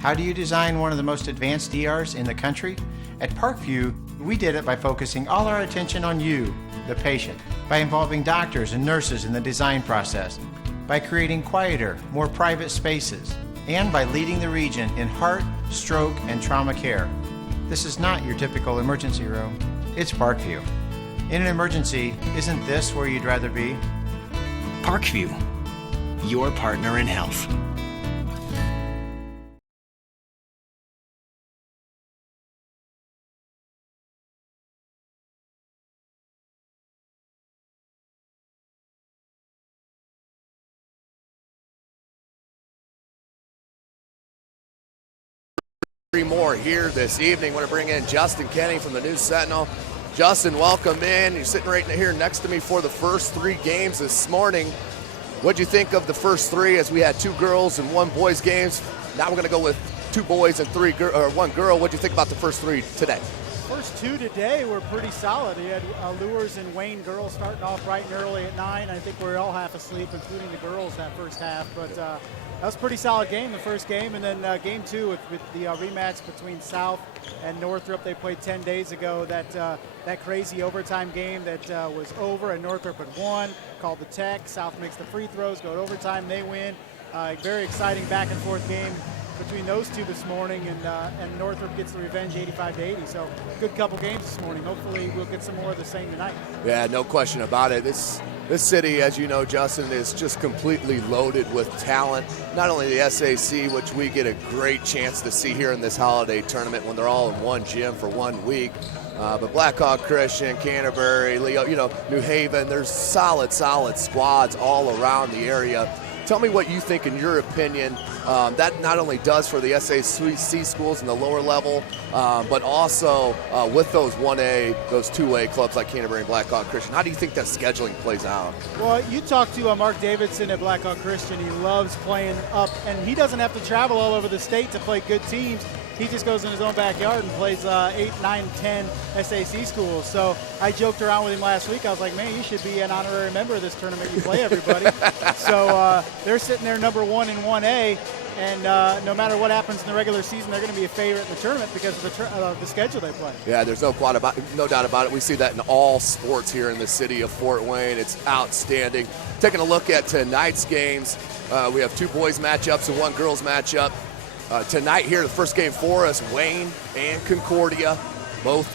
How do you design one of the most advanced ERs in the country? At Parkview, we did it by focusing all our attention on you, the patient, by involving doctors and nurses in the design process, by creating quieter, more private spaces, and by leading the region in heart, stroke, and trauma care. This is not your typical emergency room. It's Parkview. In an emergency, isn't this where you'd rather be? Parkview, your partner in health. Three more here this evening. I want to bring in Justin Kenny from the News Sentinel. Justin, welcome in. You're sitting right here next to me for the first three games this morning. What'd you think of the first three, as we had two girls and one boys games? Now we're going to go with two boys and one girl. What'd you think about the first three today? First two today were pretty solid. You had Lures and Wayne girls starting off bright and early at 9. I think we're all half asleep, including the girls that first half. But that was a pretty solid game, the first game. And then game two with the rematch between South and Northrop. They played 10 days ago. That crazy overtime game that was over, and Northrop had won, called the tech. South makes the free throws, go to overtime, they win. Very exciting back and forth game between those two this morning, and Northrop gets the revenge 85-80. So good couple games this morning. Hopefully we'll get some more of the same tonight. Yeah, no question about it. This city, as you know, Justin, is just completely loaded with talent. Not only the SAC, which we get a great chance to see here in this holiday tournament when they're all in one gym for 1 week, but Blackhawk Christian, Canterbury, Leo, New Haven, there's solid squads all around the area. Tell me what you think, in your opinion, that not only does for the SAC schools in the lower level, but also with those 1A, those 2A clubs like Canterbury and Blackhawk Christian. How do you think that scheduling plays out? Well, you talk to Mark Davidson at Blackhawk Christian. He loves playing up, and he doesn't have to travel all over the state to play good teams. He just goes in his own backyard and plays 8, 9, 10 SAC schools. So I joked around with him last week. I was like, man, you should be an honorary member of this tournament. You play everybody. So they're sitting there number 1 in 1A, and no matter what happens in the regular season, they're going to be a favorite in the tournament because of the schedule they play. Yeah, there's no doubt about it. We see that in all sports here in the city of Fort Wayne. It's outstanding. Taking a look at tonight's games, we have two boys matchups and one girls matchup. Tonight here, the first game for us, Wayne and Concordia, both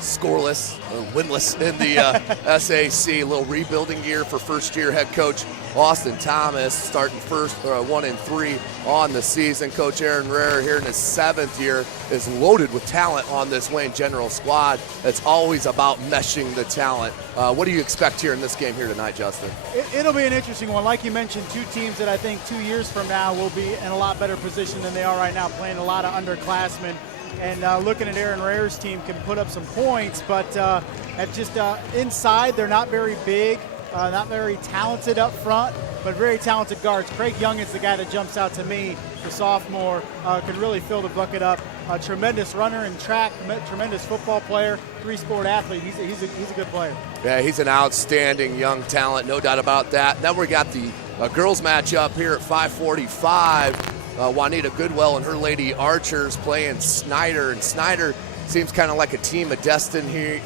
scoreless, winless in the SAC. A little rebuilding year for first-year head coach Austin Thomas, starting first 1-3 on the season. Coach Aaron Rare here in his 7th year is loaded with talent on this Wayne General squad. It's always about meshing the talent. What do you expect here in this game here tonight, Justin? It'll be an interesting one. Like you mentioned, two teams that I think 2 years from now will be in a lot better position than they are right now, playing a lot of underclassmen. And looking at Aaron Rare's team, can put up some points, but inside they're not very big, not very talented up front, but very talented guards. Craig Young is the guy that jumps out to me, the sophomore, can really fill the bucket up. A tremendous runner in track, tremendous football player, 3-sport athlete. He's a good player. Yeah, he's an outstanding young talent, no doubt about that. Then we got the girls matchup here at 5:45. Juanita Goodwell and her Lady Archers playing Snyder, and Snyder seems kind of like a team of destiny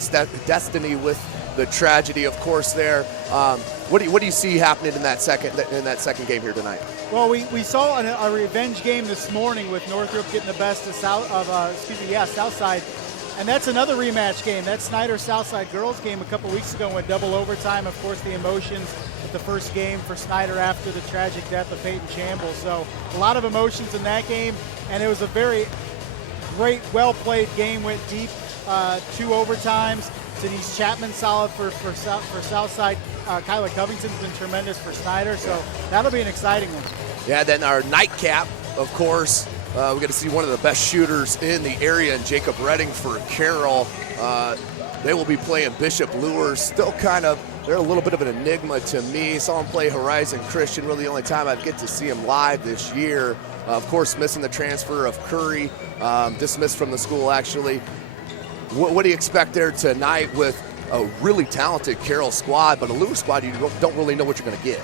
with the tragedy, of course. There, what do you see happening in that second game here tonight? Well, we saw a revenge game this morning with Northrop getting the best of Southside. And that's another rematch game. That Snyder-Southside girls game a couple weeks ago went double overtime. Of course, the emotions with the first game for Snyder after the tragic death of Peyton Chamble. So a lot of emotions in that game, and it was a very great, well-played game. Went deep, 2 overtimes. Denise Chapman solid for Southside. Kyla Covington's been tremendous for Snyder. So that'll be an exciting one. Yeah, then our nightcap, of course. We're going to see one of the best shooters in the area, and Jacob Redding for Carroll. They will be playing Bishop Lures. Still they're a little bit of an enigma to me. Saw them play Horizon Christian, really the only time I'd get to see them live this year. Of course, missing the transfer of Curry, dismissed from the school actually. What do you expect there tonight with a really talented Carroll squad, but a Lure squad you don't really know what you're going to get?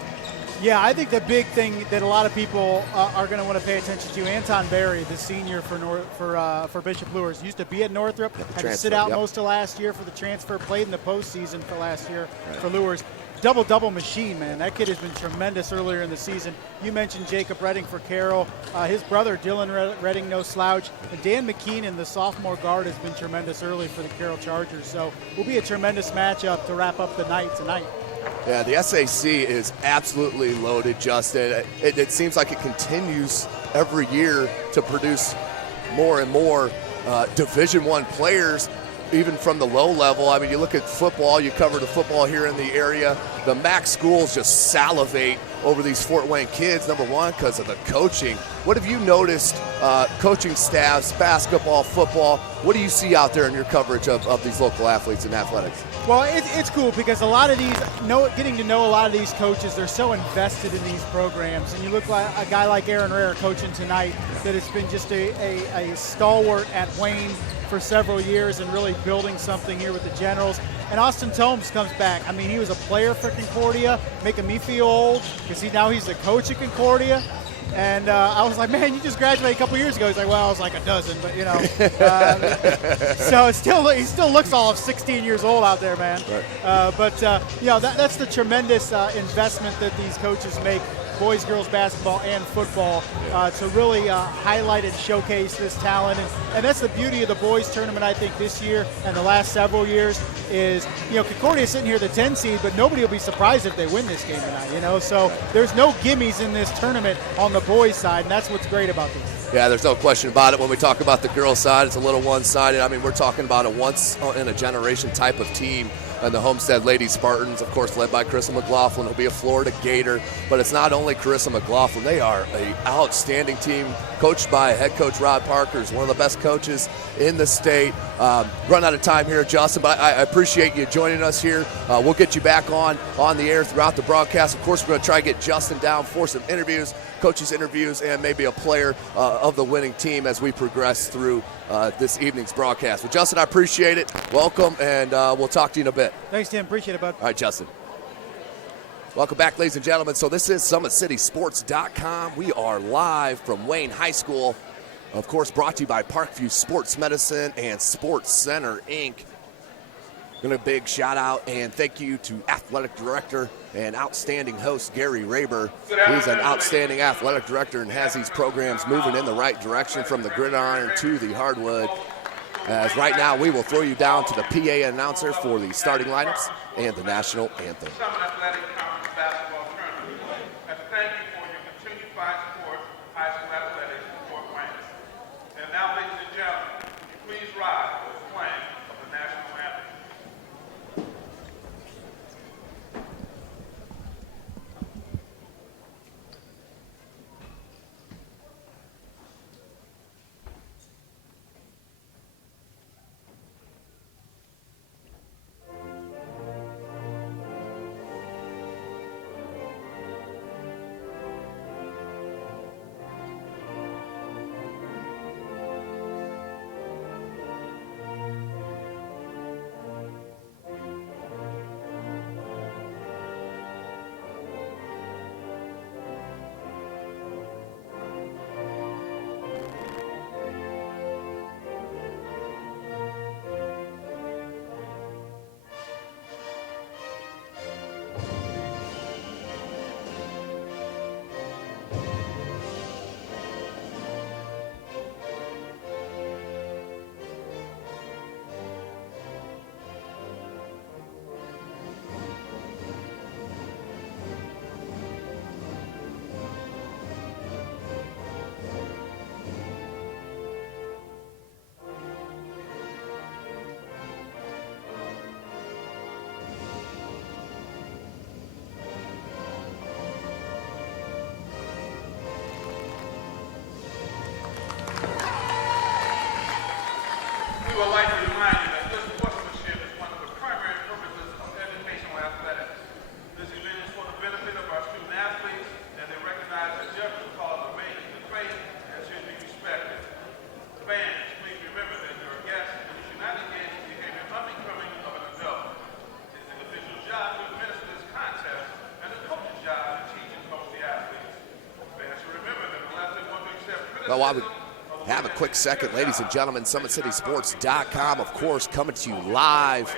Yeah, I think the big thing that a lot of people are going to want to pay attention to, Anton Berry, the senior for Bishop Luers, used to be at Northrop, had to sit out most of last year for the transfer, played in the postseason for last year for Luers. Double-double machine, man. That kid has been tremendous earlier in the season. You mentioned Jacob Redding for Carroll. His brother, Dylan Redding, no slouch. And Dan McKeenan, the sophomore guard, has been tremendous early for the Carroll Chargers. So will be a tremendous matchup to wrap up the night tonight. Yeah, the SAC is absolutely loaded, Justin. It seems like it continues every year to produce more and more Division I players, even from the low level. I mean, you look at football, you cover the football here in the area. The MAC schools just salivate over these Fort Wayne kids, number one, because of the coaching. What have you noticed, coaching staffs, basketball, football? What do you see out there in your coverage of these local athletes in athletics? Well, it's cool because a lot of these, getting to know a lot of these coaches, they're so invested in these programs. And you look like a guy like Aaron Rare coaching tonight that has been just a stalwart at Wayne for several years and really building something here with the Generals. And Austin Tomes comes back. I mean, he was a player for Concordia, making me feel old because now he's the coach at Concordia. And I was like, man, you just graduated a couple years ago. He's like, well, I was like a dozen, but you know. So he still looks all of 16 years old out there, man. Right. That's the tremendous investment that these coaches make, boys, girls basketball, and football, to really highlight and showcase this talent. And that's the beauty of the boys tournament, I think, this year and the last several years is, Concordia sitting here the 10 seed, but nobody will be surprised if they win this game tonight, So there's no gimmies in this tournament on the boys' side, and that's what's great about this. Yeah, there's no question about it. When we talk about the girls' side, it's a little one-sided. I mean, we're talking about a once-in-a-generation type of team. And the Homestead Lady Spartans, of course, led by Carissa McLaughlin, who'll be a Florida Gator. But it's not only Carissa McLaughlin. They are an outstanding team, coached by head coach Rod Parker, who's one of the best coaches in the state. Run out of time here, Justin, but I appreciate you joining us here. We'll get you back on the air throughout the broadcast. Of course, we're going to try to get Justin down for some interviews, coaches' interviews, and maybe a player of the winning team as we progress through this evening's broadcast. Well, Justin, I appreciate it. Welcome, and we'll talk to you in a bit. Thanks, Tim. Appreciate it, bud. All right, Justin. Welcome back, ladies and gentlemen. So this is SummitCitySports.com. We are live from Wayne High School. Of course, brought to you by Parkview Sports Medicine and Sports Center, Inc. Going to big shout out and thank you to Athletic Director and outstanding host Gary Raber. He's an outstanding athletic director and has these programs moving in the right direction from the gridiron to the hardwood. As right now we will throw you down to the PA announcer for the starting lineups and the national anthem. Summit Athletic Conference Basketball Tournament. And thank you for your continued fine support of high school athletics in Fort Wayne. And now, ladies and gentlemen, would you please rise for the playing of the national anthem. Well, while we have a quick second, ladies and gentlemen, SummitCitySports.com, of course, coming to you live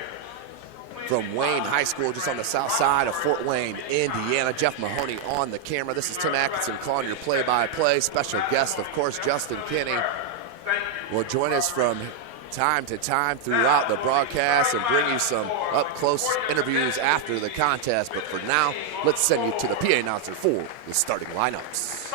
from Wayne High School, just on the south side of Fort Wayne, Indiana. Jeff Mahoney on the camera. This is Tim Atkinson calling your play-by-play. Special guest, of course, Justin Kinney will join us from time to time throughout the broadcast and bring you some up-close interviews after the contest. But for now, let's send you to the PA announcer for the starting lineups.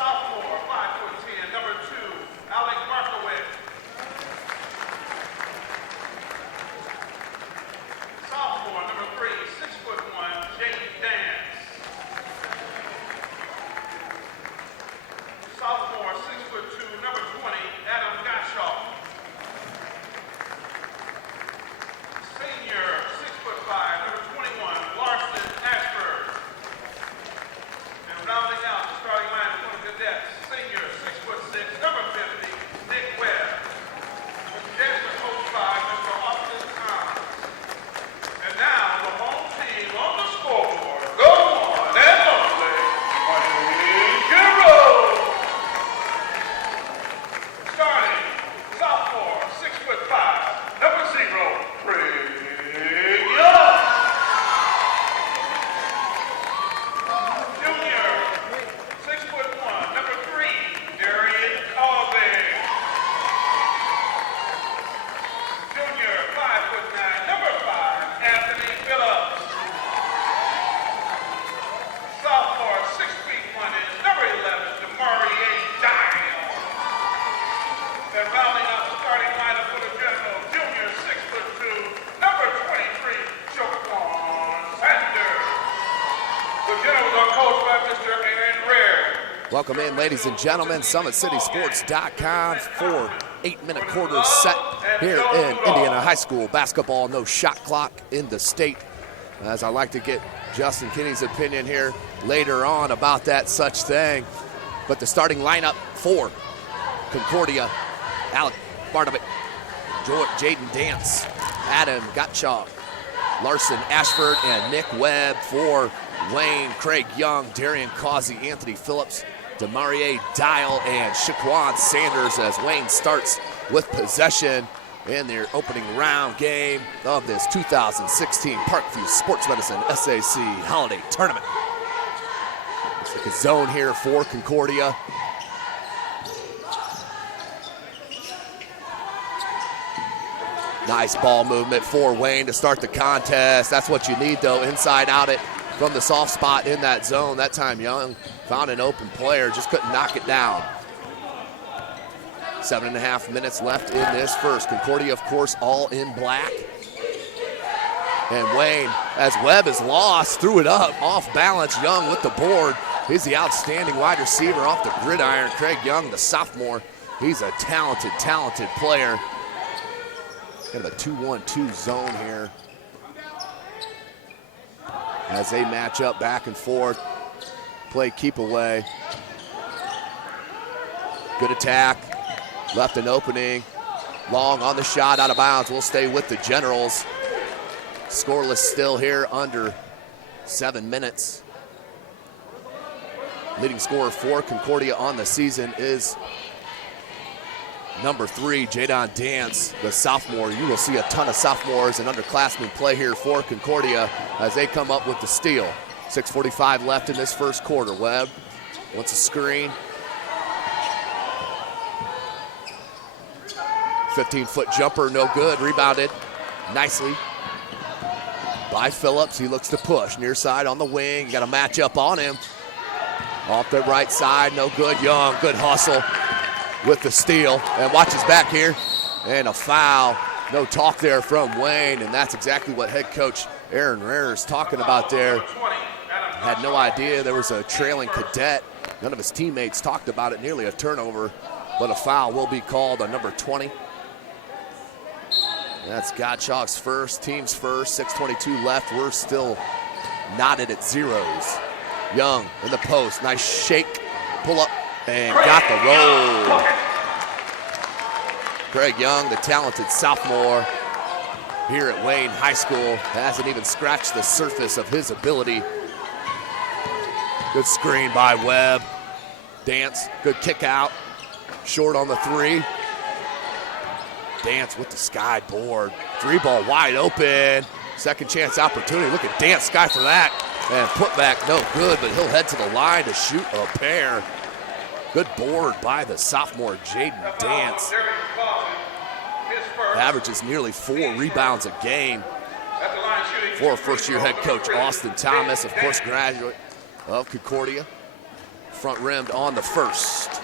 Welcome in, ladies and gentlemen. SummitCitySports.com for 8-minute quarters set here in Indiana High School basketball. No shot clock in the state. As I like to get Justin Kinney's opinion here later on about that such thing. But the starting lineup for Concordia: Alec Barnabas, Jaden Dance, Adam Gottschalk, Larson Ashford, and Nick Webb. For Wayne, Craig Young, Darian Causey, Anthony Phillips, Demarie Dial, and Shaquan Sanders, as Wayne starts with possession in their opening round game of this 2016 Parkview Sports Medicine SAC Holiday Tournament. It's like a zone here for Concordia. Nice ball movement for Wayne to start the contest. That's what you need, though, inside out it from the soft spot in that zone. That time Young found an open player, just couldn't knock it down. 7.5 minutes left in this first. Concordia, of course, all in black. And Wayne, as Webb is lost, threw it up, off balance. Young with the board. He's the outstanding wide receiver off the gridiron. Craig Young, the sophomore. He's a talented, talented player. Kind of a 2-1-2 zone here as they match up back and forth. Play keep away. Good attack. Left an opening. Long on the shot, out of bounds. We'll stay with the Generals. Scoreless still here, under 7 minutes. Leading scorer for Concordia on the season is number 3, Jaden Dance, the sophomore. You will see a ton of sophomores and underclassmen play here for Concordia as they come up with the steal. 6:45 left in this first quarter. Webb wants a screen. 15-foot jumper, no good. Rebounded nicely by Phillips. He looks to push. Near side on the wing. You got a matchup on him. Off the right side, no good. Young, good hustle with the steal. And watch his back here. And a foul. No talk there from Wayne. And that's exactly what head coach Aaron Rare is talking about there. Had no idea there was a trailing cadet. None of his teammates talked about it. Nearly a turnover. But a foul will be called on number 20. That's Gottschalk's first, team's first. 6:22 left. We're still knotted at zeros. Young in the post. Nice shake. Pull up and got the roll. Craig Young, the talented sophomore here at Wayne High School, hasn't even scratched the surface of his ability. Good screen by Webb. Dance, good kick out. Short on the three. Dance with the sky board. Three ball wide open. Second chance opportunity. Look at Dance Sky for that. And put back no good, but he'll head to the line to shoot a pair. Good board by the sophomore Jaden Dance. Averages nearly 4 rebounds a game for first-year head coach Austin Thomas, of course, graduate of Concordia. Front rimmed on the first.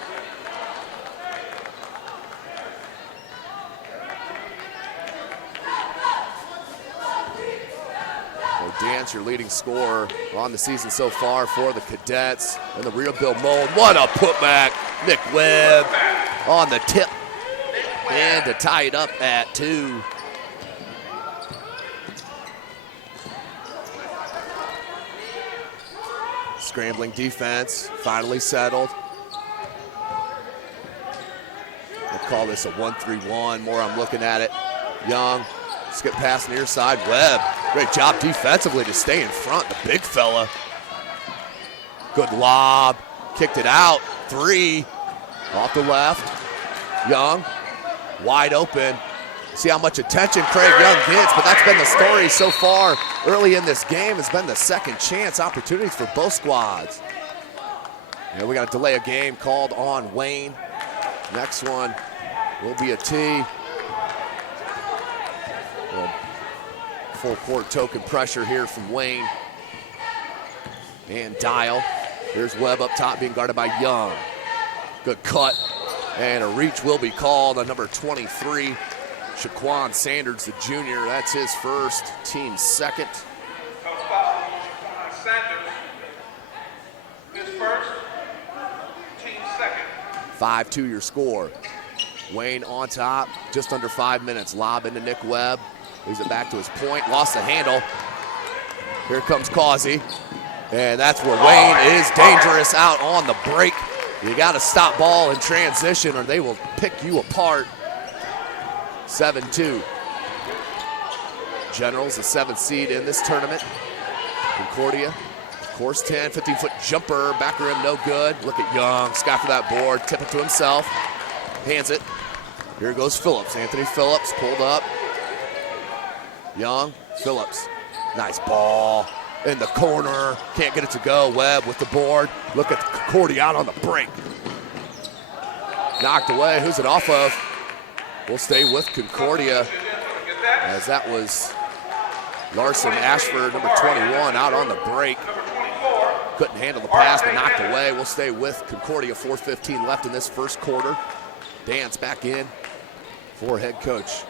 Dance, your leading scorer on the season so far for the Cadets. And the rear Bill Mold. What a putback. Nick Webb on the tip. And to tie it up at 2. Scrambling defense, finally settled. We'll call this a 1-3-1. More I'm looking at it. Young, skip pass near side. Webb, great job defensively to stay in front. The big fella. Good lob, kicked it out. 3, off the left. Young, wide open. See how much attention Craig Young gets, but that's been the story so far early in this game. Has been the second chance opportunities for both squads. And we got a delay of game called on Wayne. Next one will be a T. Full court token pressure here from Wayne. And Dial. Here's Webb up top being guarded by Young. Good cut. And a reach will be called on number 23. Shaquan Sanders, the junior, that's his first, team second. Sanders, his first, team second. 5-2 your score. Wayne on top, just under 5 minutes. Lob into Nick Webb. Leaves it back to his point, lost the handle. Here comes Causey. And that's where Wayne is dangerous out on the break. You got to stop ball in transition or they will pick you apart. 7-2. Generals, the 7th seed in this tournament. Concordia, of course, 10, 15-foot jumper, back rim, no good. Look at Young, sky for that board, tip it to himself, hands it. Here goes Phillips, Anthony Phillips, pulled up. Young, Phillips, nice ball in the corner, can't get it to go. Webb with the board, look at Concordia out on the break. Knocked away, who's it off of? We'll stay with Concordia, as that was Larson Ashford, number 21, out on the break. Couldn't handle the pass, but knocked away. We'll stay with Concordia, 4:15 left in this first quarter. Dance back in for head coach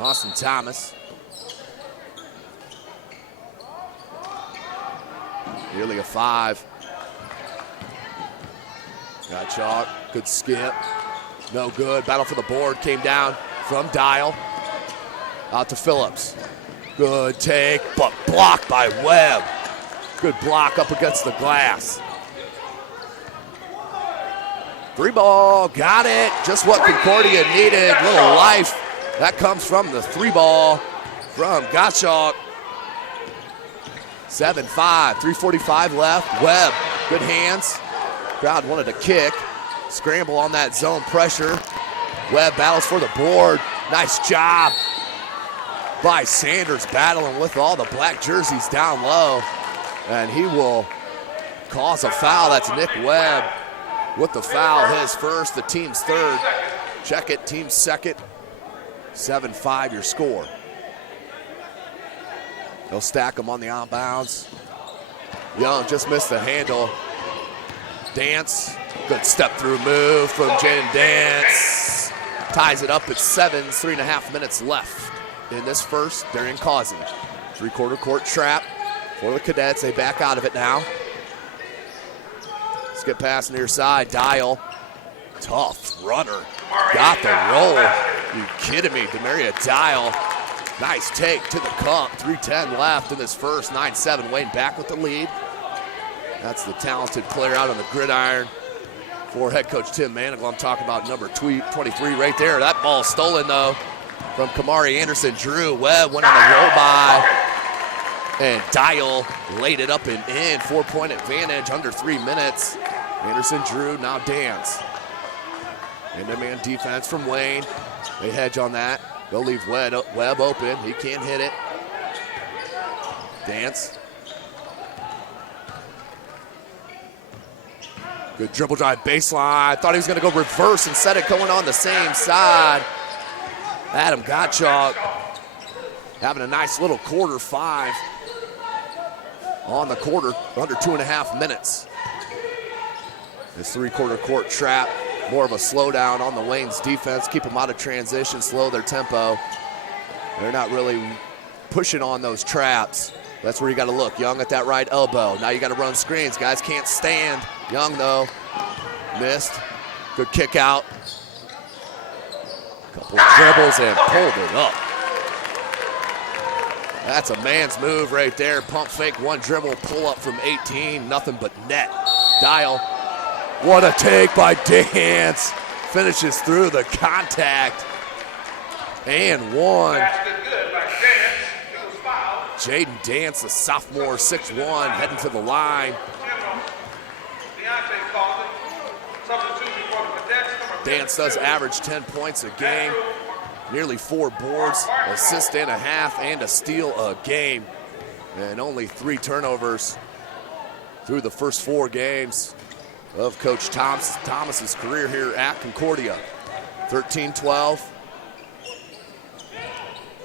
Austin Thomas. Nearly a 5. Got chalk, good skip. No good, battle for the board, came down from Dial. Out to Phillips. Good take, but blocked by Webb. Good block up against the glass. 3 ball, got it. Just what Concordia needed, little life. That comes from the 3 ball from Gottschalk. 7-5, 3:45 left. Webb, good hands. Crowd wanted a kick. Scramble on that zone pressure. Webb battles for the board. Nice job by Sanders, battling with all the black jerseys down low. And he will cause a foul. That's Nick Webb with the foul, his first, the team's third. Check it, team's second. 7-5 your score. They'll stack them on the outbounds. Young just missed the handle. Dance, good step through move from Jaden Dance. Ties it up at 7, 3.5 minutes left in this first. Darian Causey. 3-quarter court trap for the Cadets. They back out of it now. Skip pass near side, Dial. Tough runner. Got the roll. You kidding me? Demaria Dial. Nice take to the cup. 3:10 left in this first. 9-7. Wayne back with the lead. That's the talented player out on the gridiron for head coach Tim Manigal. I'm talking about number 23 right there. That ball stolen, though, from Kamari Anderson. Drew Webb went on a roll by, and Dial laid it up and in. 4-point advantage under 3 minutes. Anderson, Drew, now Dance. Man-to-man defense from Wayne. They hedge on that. They'll leave Webb open. He can't hit it. Dance. Good dribble drive baseline. Thought he was going to go reverse instead of going on the same side. Adam Gottschalk having a nice little quarter 5 on the quarter, under 2.5 minutes. This three-quarter court trap, more of a slowdown on the Wayne's defense. Keep them out of transition, slow their tempo. They're not really pushing on those traps. That's where you got to look. Young at that right elbow. Now you got to run screens. Guys can't stand. Young, though, missed. Good kick out. Couple dribbles and pulled it up. That's a man's move right there. Pump fake, one dribble, pull up from 18. Nothing but net. Dial. What a take by Dance. Finishes through the contact. And one. Jaden Dance, the sophomore, 6'1", heading to the line. Dance does average 10 points a game, nearly 4 boards, assist and a half, and a steal a game. And only 3 turnovers through the first 4 games of Coach Thomas's career here at Concordia. 13-12.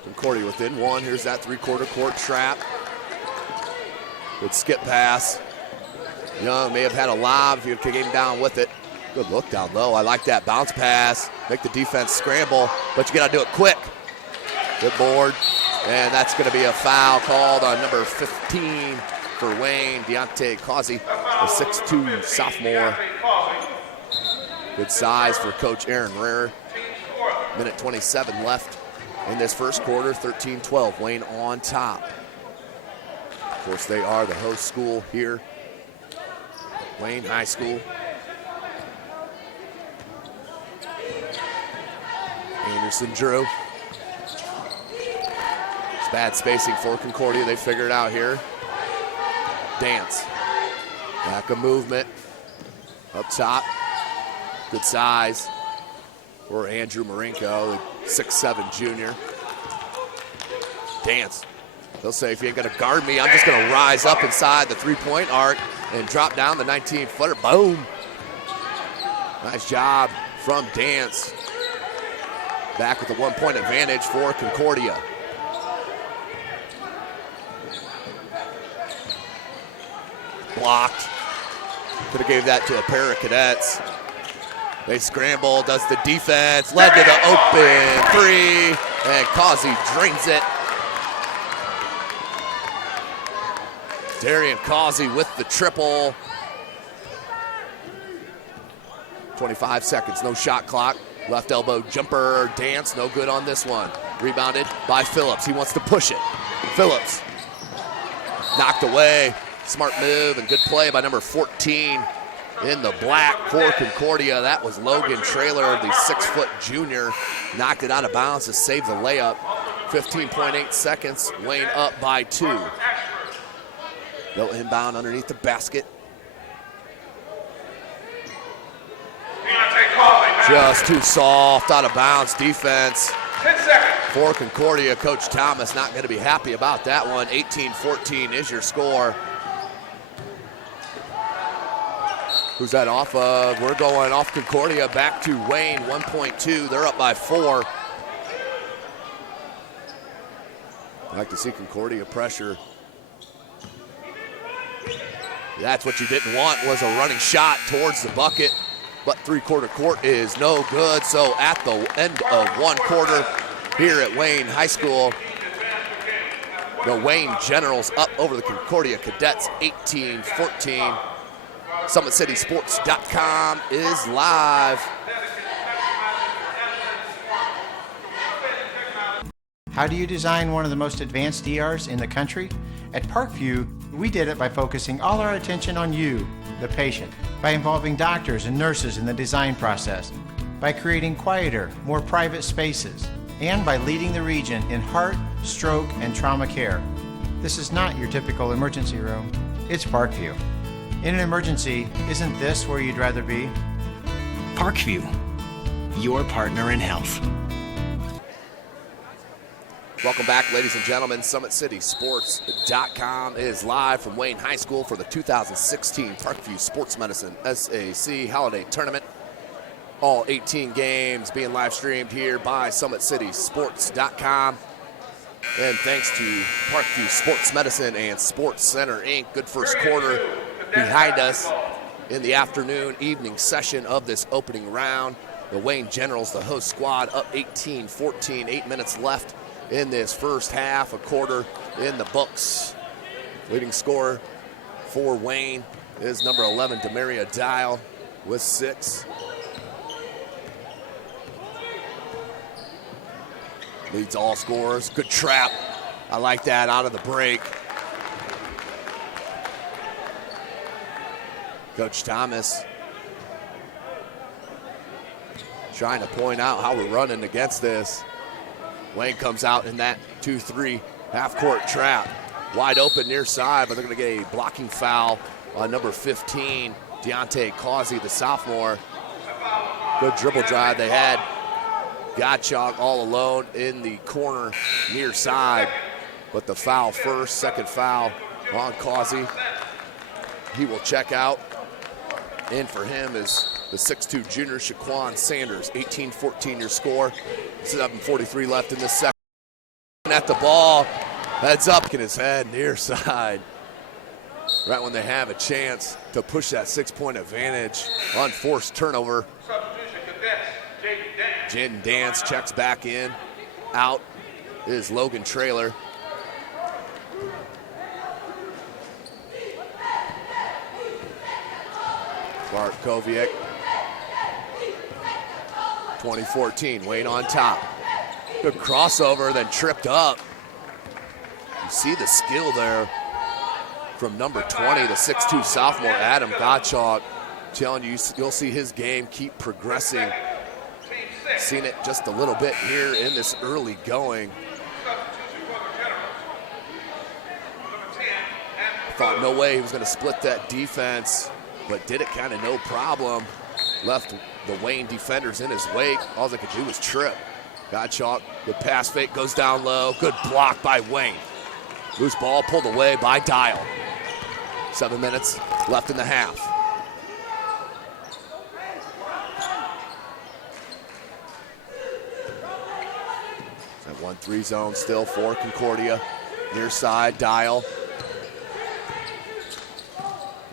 Concordia within 1. Here's that three-quarter court trap. Good skip pass. Young may have had a lob if he came down with it. Good look down low. I like that bounce pass. Make the defense scramble, but you got to do it quick. Good board. And that's going to be a foul called on number 15 for Wayne, Deontay Causey, a 6'2" sophomore. Good size for Coach Aaron Rarer. Minute 27 left in this first quarter, 13-12. Wayne on top. Of course, they are the host school here. Wayne High School. Anderson Drew. It's bad spacing for Concordia. They figure it out here. Dance. Back of movement. Up top. Good size for Andrew Marinko, the 6'7" junior. Dance. They'll say, if you ain't gonna guard me, I'm just gonna rise up inside the three-point arc and drop down the 19-footer. Boom. Nice job from Dance. Back with a 1-point advantage for Concordia. Blocked. Could have gave that to a pair of cadets. They scramble, does the defense, led to the open 3, and Causey drains it. Darian Causey with the triple. 25 seconds, no shot clock. Left elbow jumper, Dance, no good on this one. Rebounded by Phillips, he wants to push it. Phillips, knocked away. Smart move and good play by number 14 in the black for Concordia. That was Logan Traylor, the 6-foot junior. Knocked it out of bounds to save the layup. 15.8 seconds, Wayne up by 2. They'll inbound underneath the basket. Just too soft, out of bounds defense for Concordia. Coach Thomas not going to be happy about that one. 18-14 is your score. Who's that off of? We're going off Concordia back to Wayne, 1.2. They're up by 4. I'd like to see Concordia pressure. That's what you didn't want, was a running shot towards the bucket. But three-quarter court is no good. So at the end of one quarter here at Wayne High School, the Wayne Generals up over the Concordia Cadets, 18-14. SummitCitySports.com is live. How do you design one of the most advanced ERs in the country? At Parkview, we did it by focusing all our attention on you, the patient, by involving doctors and nurses in the design process, by creating quieter, more private spaces, and by leading the region in heart, stroke, and trauma care. This is not your typical emergency room. It's Parkview. In an emergency, isn't this where you'd rather be? Parkview, your partner in health. Welcome back, ladies and gentlemen. SummitCitySports.com is live from Wayne High School for the 2016 Parkview Sports Medicine SAC Holiday Tournament. All 18 games being live streamed here by SummitCitySports.com. And thanks to Parkview Sports Medicine and Sports Center, Inc. Good first quarter behind us in the afternoon, evening session of this opening round. The Wayne Generals, the host squad, up 18-14, 8 minutes left in this first half, a quarter in the books. Leading scorer for Wayne is number 11, Demaria Dial, with 6. Leads all scorers. Good trap. I like that out of the break. Coach Thomas trying to point out how we're running against this. Wayne comes out in that 2-3 half-court trap. Wide open near side, but they're going to get a blocking foul on number 15, Deontay Causey, the sophomore. Good dribble drive they had. Gottschalk all alone in the corner near side, but the foul first, second foul on Causey. He will check out. In for him is the 6'2 junior Shaquan Sanders. 18-14 your score. 7:43 left in this second. At the ball, heads up in his head, near side. Right when they have a chance to push that 6-point advantage. Unforced turnover. Jaden Dance checks back in. Out is Logan Traylor. Bart Koviak. 2014, Wayne on top. Good crossover, then tripped up. You see the skill there from number 20, the 6'2 sophomore, Adam Gottschalk. Telling you, you'll see his game keep progressing. Seen it just a little bit here in this early going. Thought no way he was going to split that defense, but did it kind of no problem. Left the Wayne defenders in his wake. All they could do was trip. Gottschalk, good pass fake, goes down low. Good block by Wayne. Loose ball pulled away by Dial. 7 minutes left in the half. That 1-3 zone still for Concordia. Near side, Dial.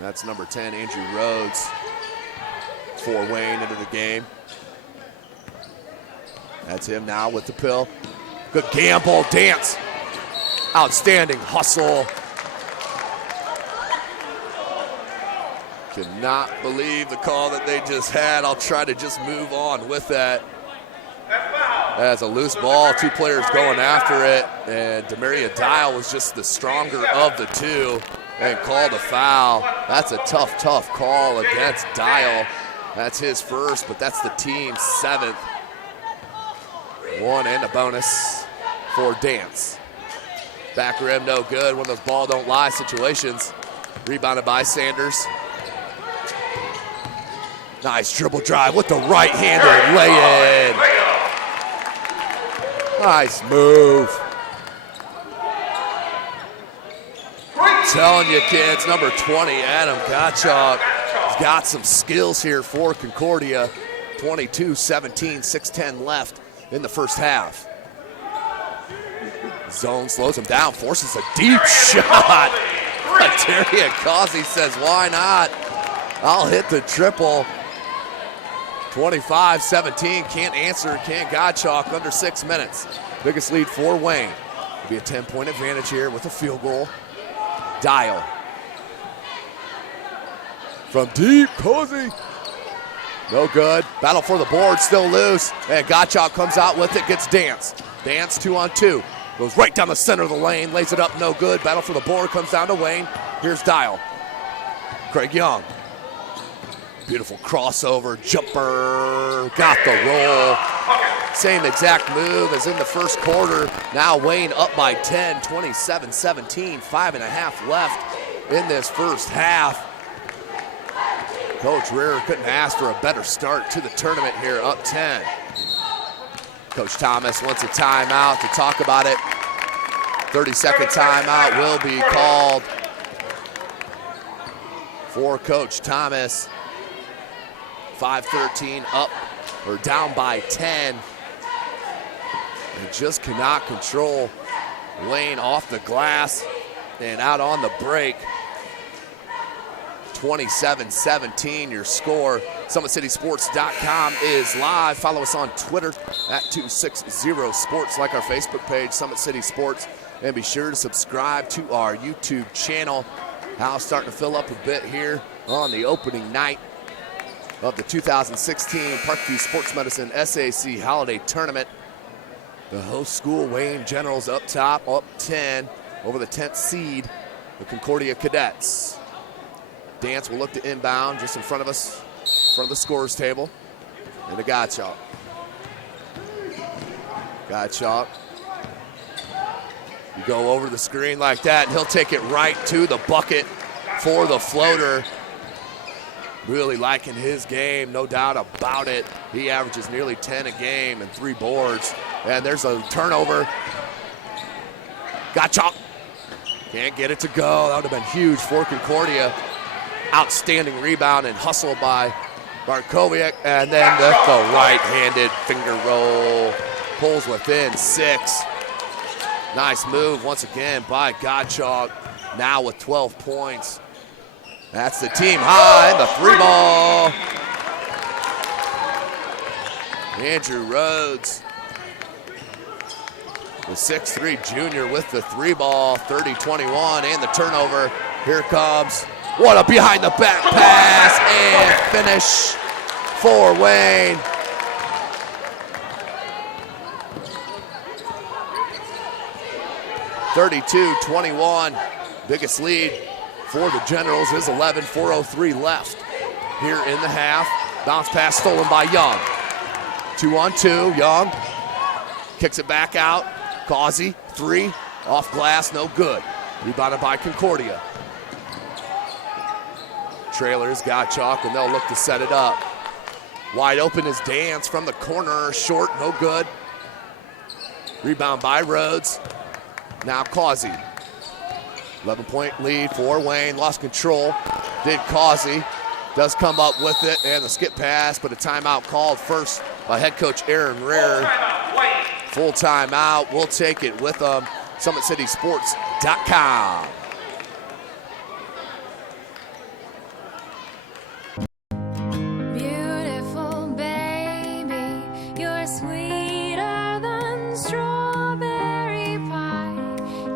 That's number 10, Andrew Rhodes, for Wayne into the game. That's him now with the pill. Good gamble, Dance. Outstanding hustle. Cannot believe the call that they just had. I'll try to just move on with that. As a loose ball, 2 players going after it, and Demaria Dial was just the stronger of the two and called a foul. That's a tough call against Dial. That's his first, but that's the team's 7th. 1 and a bonus for Dance. Back rim, no good. One of those ball don't lie situations. Rebounded by Sanders. Nice dribble drive with the right-handed lay-in. Nice move. Telling you, kids, number 20, Adam Gottschalk, has got some skills here for Concordia. 22-17, 6:10 left in the first half. Zone slows him down, forces a deep shot. Materia Causey says, why not? I'll hit the triple. 25-17, can't answer, can't Gottschalk under 6 minutes. Biggest lead for Wayne. It'll be a 10-point advantage here with a field goal. Dial. From deep, Causey. No good. Battle for the board, still loose. And Gottschalk comes out with it, gets Dance. Dance 2-on-2. Goes right down the center of the lane, lays it up, no good. Battle for the board comes down to Wayne. Here's Dial. Craig Young. Beautiful crossover, jumper, got the roll. Same exact move as in the first quarter. Now Wayne up by 10, 27-17, 5.5 left in this first half. Coach Rear couldn't ask for a better start to the tournament here, up 10. Coach Thomas wants a timeout to talk about it. 30-second timeout will be called for Coach Thomas. 5:13 up or down by 10. They just cannot control Wayne off the glass and out on the break. 27-17 your score. SummitCitySports.com is live. Follow us on Twitter at 260sports. Like our Facebook page, Summit City Sports. And be sure to subscribe to our YouTube channel. House starting to fill up a bit here on the opening night of the 2016 Parkview Sports Medicine SAC Holiday Tournament. The host school, Wayne Generals, up top, up 10 over the 10th seed, the Concordia Cadets. Dance will look to inbound just in front of us, in front of the scorers table. And the Gottschalk. Gottschalk. You go over the screen like that, and he'll take it right to the bucket for the floater. Really liking his game, no doubt about it. He averages nearly 10 a game and 3 boards. And there's a turnover. Gottschalk. Can't get it to go. That would have been huge for Concordia. Outstanding rebound and hustle by Barkowiak. And then the right-handed finger roll. Pulls within 6. Nice move once again by Gottschalk. Now with 12 points. That's the team high, the 3-ball. Andrew Rhodes, the 6'3" junior with the 3-ball, 30-21, and the turnover. Here comes, what a behind the back pass, and finish for Wayne. (32-21), biggest lead for the Generals is 11, 4:03 left here in the half. Bounce pass stolen by Young. 2-on-2, Young kicks it back out. Causey, 3, off glass, no good. Rebounded by Concordia. Trailers, Gottschalk, and they'll look to set it up. Wide open is Dance from the corner, short, no good. Rebound by Rhodes. Now Causey. 11-point lead for Wayne, lost control. Did Causey, does come up with it, and the skip pass, but a timeout called first by head coach Aaron Rear. Full timeout, we'll take it with them. SummitCitySports.com. Beautiful baby, you're sweeter than strawberry pie.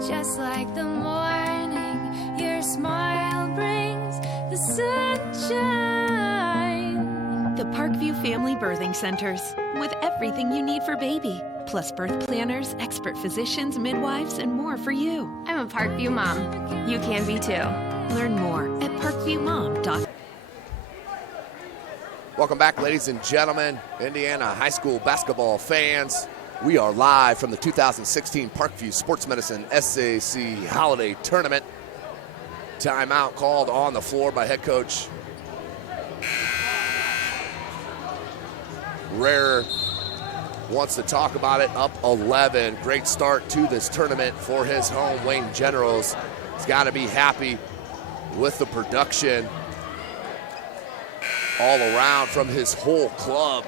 Just like the morning, your smile brings the sunshine. The Parkview Family Birthing Centers, with everything you need for baby, plus birth planners, expert physicians, midwives, and more for you. I'm a Parkview mom. You can be too. Learn more at parkviewmom.com. Welcome back, ladies and gentlemen, Indiana high school basketball fans. We are live from the 2016 Parkview Sports Medicine SAC Holiday Tournament. Timeout called on the floor by head coach Rare. Wants to talk about it, up 11. Great start to this tournament for his home, Wayne Generals. He's got to be happy with the production all around from his whole club.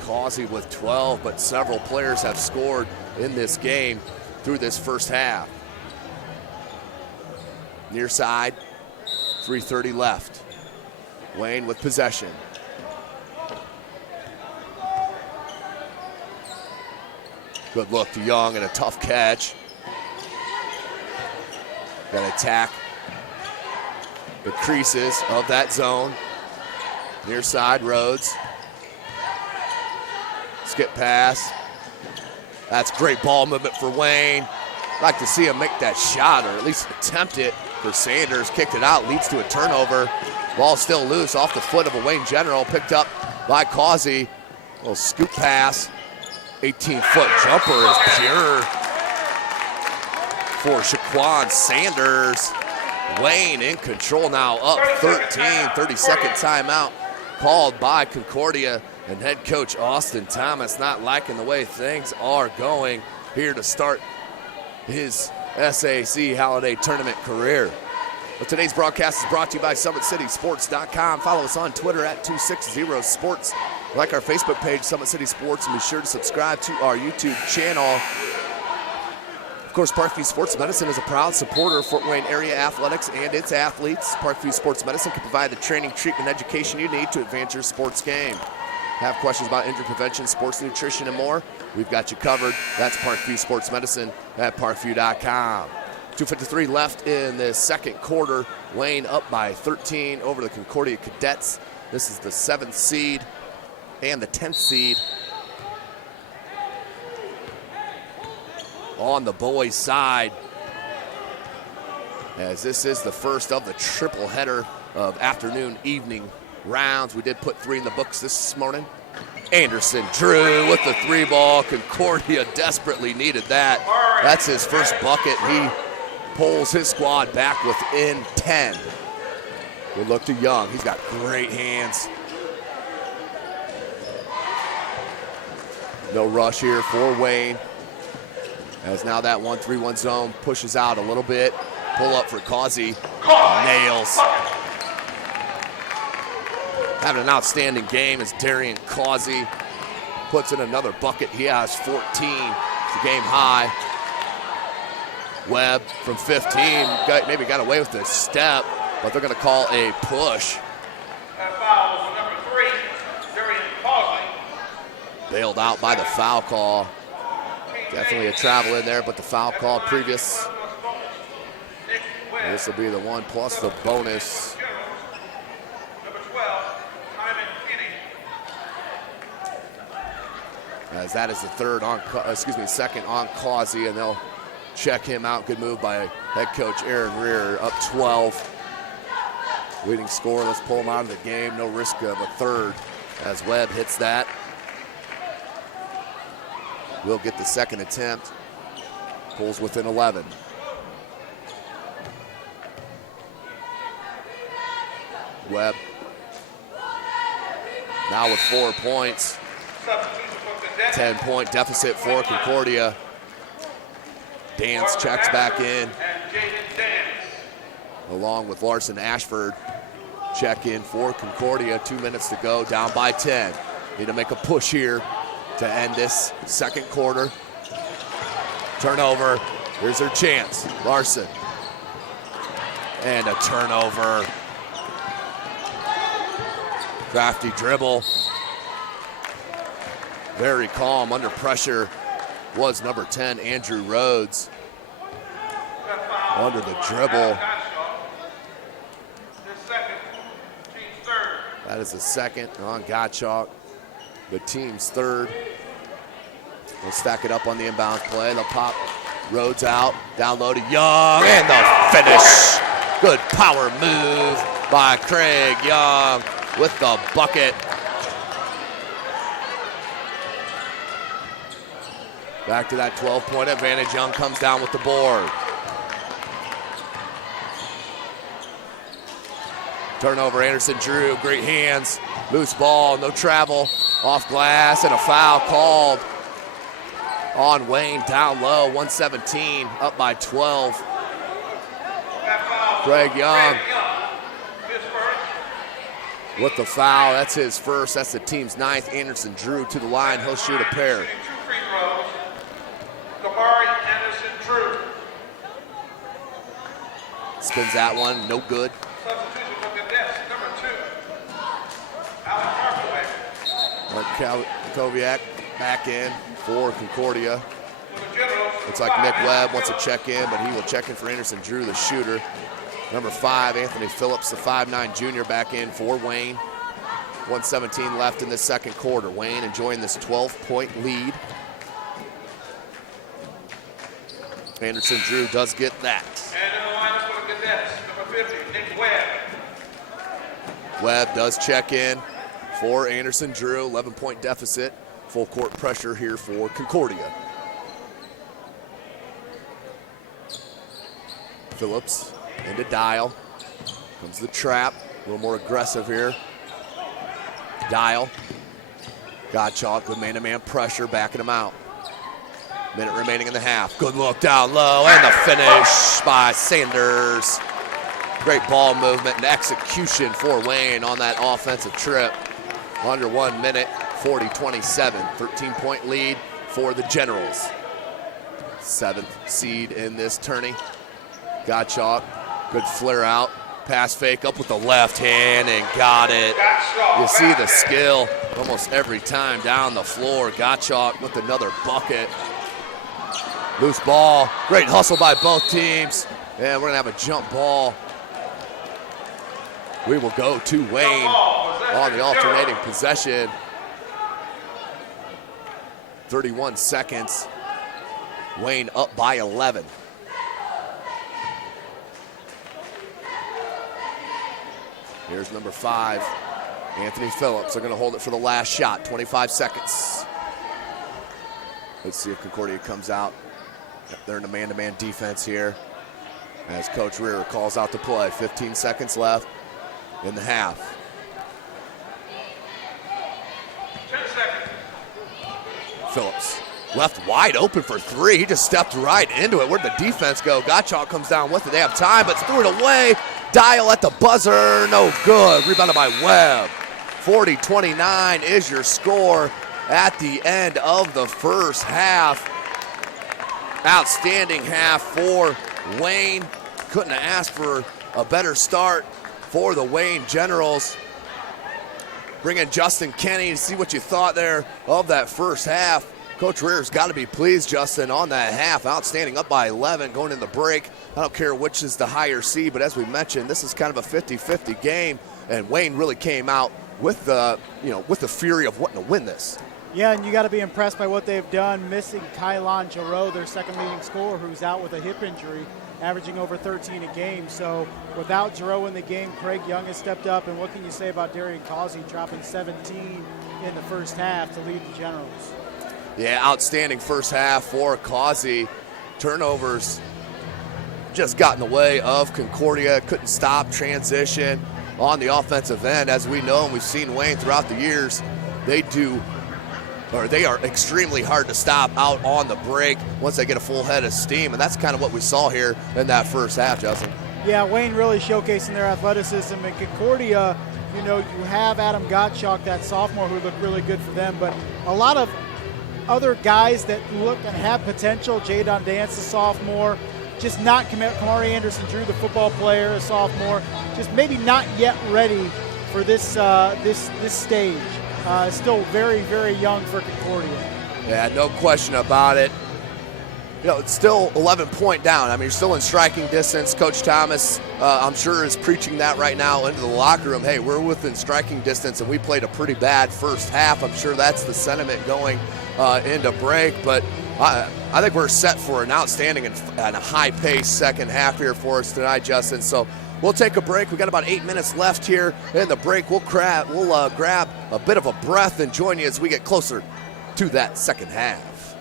Causey with 12, but several players have scored in this game through this first half. Near side, 3:30 left. Wayne with possession. Good look to Young and a tough catch. Got to attack the creases of that zone. Near side, Rhodes. Skip pass. That's great ball movement for Wayne. I'd like to see him make that shot, or at least attempt it for Sanders. Kicked it out, leads to a turnover. Ball still loose off the foot of a Wayne General, picked up by Causey. A little scoop pass. 18-foot jumper is pure for Shaquan Sanders. Wayne in control now, up 13, 30-second timeout called by Concordia, and head coach Austin Thomas not liking the way things are going here to start his SAC Holiday Tournament career. But today's broadcast is brought to you by SummitCitySports.com. Follow us on Twitter at 260sports. Like our Facebook page, Summit City Sports, and be sure to subscribe to our YouTube channel. Of course, Parkview Sports Medicine is a proud supporter of Fort Wayne area athletics and its athletes. Parkview Sports Medicine can provide the training, treatment, and education you need to advance your sports game. Have questions about injury prevention, sports nutrition, and more? We've got you covered. That's Parkview Sports Medicine at parkview.com. 2:53 left in the second quarter. Wayne up by 13 over the Concordia Cadets. This is the 7th seed and the 10th seed on the boys' side, as this is the first of the triple header of afternoon evening rounds. We did put 3 in the books this morning. Anderson Drew with the 3 ball. Concordia desperately needed that. That's his first bucket. He pulls his squad back within 10. Good look to Young. He's got great hands. No rush here for Wayne, as now that 1-3-1 zone pushes out a little bit. Pull up for Causey. Nails. Having an outstanding game as Darian Causey puts in another bucket. He has 14. It's a game high. Webb from 15 maybe got away with the step, but they're going to call a push. That foul was number 3, Darian Causey. Bailed out by the foul call. Definitely a travel in there, but the foul call previous. This will be the 1 plus the bonus. Number 12, Hyman Kinney. As that is the second on Causey, and they'll check him out. Good move by head coach Aaron Rear, up 12. Leading scorer, let's pull him out of the game. No risk of a third as Webb hits that. Will get the second attempt. Pulls within 11. Webb now with 4 points. 10-point deficit for Concordia. Dance checks back in, along with Larson Ashford. Check in for Concordia. 2 minutes to go, down by 10. Need to make a push here to end this second quarter. Turnover. Here's their chance. Larson. And a turnover. Crafty dribble. Very calm under pressure was number 10, Andrew Rhodes. Under the dribble. That is the second on Gottschalk, the team's third. We'll stack it up on the inbound play. They'll pop Rhodes out, down low to Young, and the finish. Good power move by Craig Young with the bucket. Back to that 12-point advantage. Young comes down with the board. Turnover, Anderson Drew, great hands. Loose ball, no travel. Off glass, and a foul called on Wayne down low. 117, up by 12. Craig Young with the foul. That's his first. That's the team's 9th. Anderson Drew to the line. He'll shoot a pair. Spins that one, no good. Koviak back in for Concordia. Looks like Nick Webb wants to check in, but he will check in for Anderson Drew, the shooter. Number 5, Anthony Phillips, the 5'9" junior, back in for Wayne. 1:17 left in the second quarter. Wayne enjoying this 12-point lead. Anderson Drew does get that. And in the lineup for the Cadets, number 50, Nick Webb. Webb does check in for Anderson Drew. 11-point deficit. Full court pressure here for Concordia. Phillips Into Dial. Comes the trap. A little more aggressive here. Dial. Gottschalk with man-to-man pressure, backing him out. Minute remaining in the half. Good look down low, and the finish by Sanders. Great ball movement and execution for Wayne on that offensive trip. Under 1 minute, 40-27. 13-point lead for the Generals. 7th seed in this tourney. Gottschalk, good flare out. Pass fake up with the left hand and got it. You see the skill almost every time down the floor. Gottschalk with another bucket. Loose ball. Great hustle by both teams. And we're going to have a jump ball. We will go to Wayne on the alternating possession. 31 seconds. Wayne up by 11. Here's number 5, Anthony Phillips. They're going to hold it for the last shot, 25 seconds. Let's see if Concordia comes out. They're in a man-to-man defense here as Coach Rear calls out the play. 15 seconds left in the half. 10 seconds. Phillips left wide open for 3. He just stepped right into it. Where'd the defense go? Gottschalk comes down with it. They have time, but threw it away. Dial at the buzzer, no good. Rebounded by Webb. 40-29 is your score at the end of the first half. Outstanding half for Wayne. Couldn't have asked for a better start for the Wayne Generals. Bring in Justin Kenny to see what you thought there of that first half. Coach Rear's got to be pleased, Justin, on that half. Outstanding, up by 11 going in the break. I don't care which is the higher seed, but as we mentioned, this is kind of a 50-50 game, and Wayne really came out with the, with the fury of wanting to win this. Yeah, and you got to be impressed by what they've done, missing Kylan Giroux, their second leading scorer, who's out with a hip injury, averaging over 13 a game. So without Giroux in the game, Craig Young has stepped up, and what can you say about Darian Causey dropping 17 in the first half to lead the Generals? Yeah, outstanding first half for Causey. Turnovers just got in the way of Concordia. Couldn't stop transition on the offensive end. As we know and we've seen Wayne throughout the years, they are extremely hard to stop out on the break once they get a full head of steam. And that's kind of what we saw here in that first half, Justin. Yeah, Wayne really showcasing their athleticism. And Concordia, you have Adam Gottschalk, that sophomore, who looked really good for them. But a lot of other guys that look and have potential. Jadon Dance, a sophomore, just not Kamari Anderson-Drew, the football player, a sophomore, just maybe not yet ready for this stage. Still very, very young for Concordia. Yeah, no question about it. It's still 11-point down. I mean, you're still in striking distance. Coach Thomas, I'm sure, is preaching that right now into the locker room. Hey, we're within striking distance, and we played a pretty bad first half. I'm sure that's the sentiment going into break, but I think we're set for an outstanding and a high-paced second half here for us tonight, Justin. So we'll take a break. We've got about 8 minutes left here in the break. We'll grab a bit of a breath and join you as we get closer to that second half.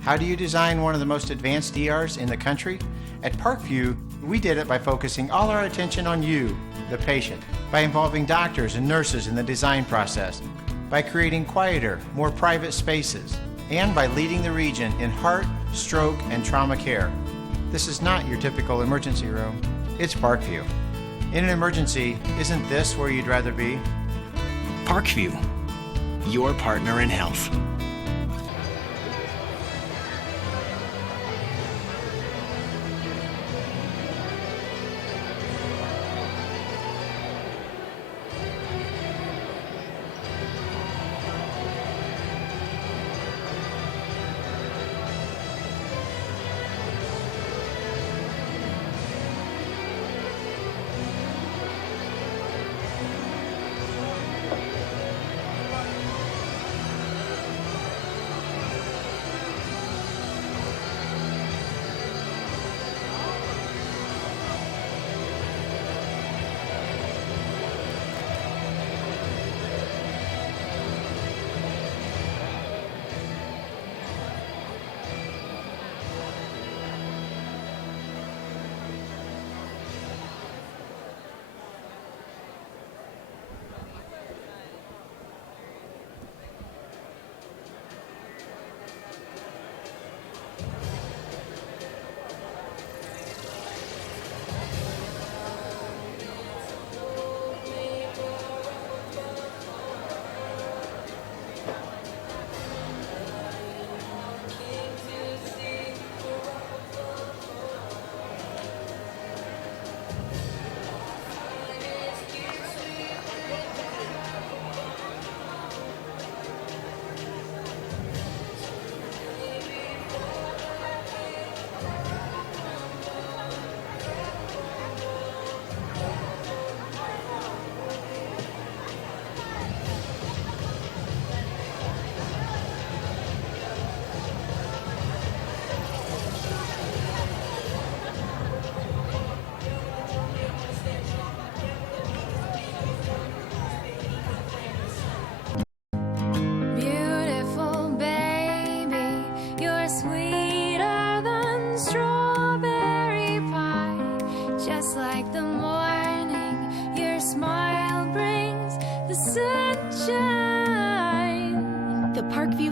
How do you design one of the most advanced ERs in the country? At Parkview, we did it by focusing all our attention on you, the patient, by involving doctors and nurses in the design process, by creating quieter, more private spaces, and by leading the region in heart, stroke, and trauma care. This is not your typical emergency room. It's Parkview. In an emergency, isn't this where you'd rather be? Parkview, your partner in health.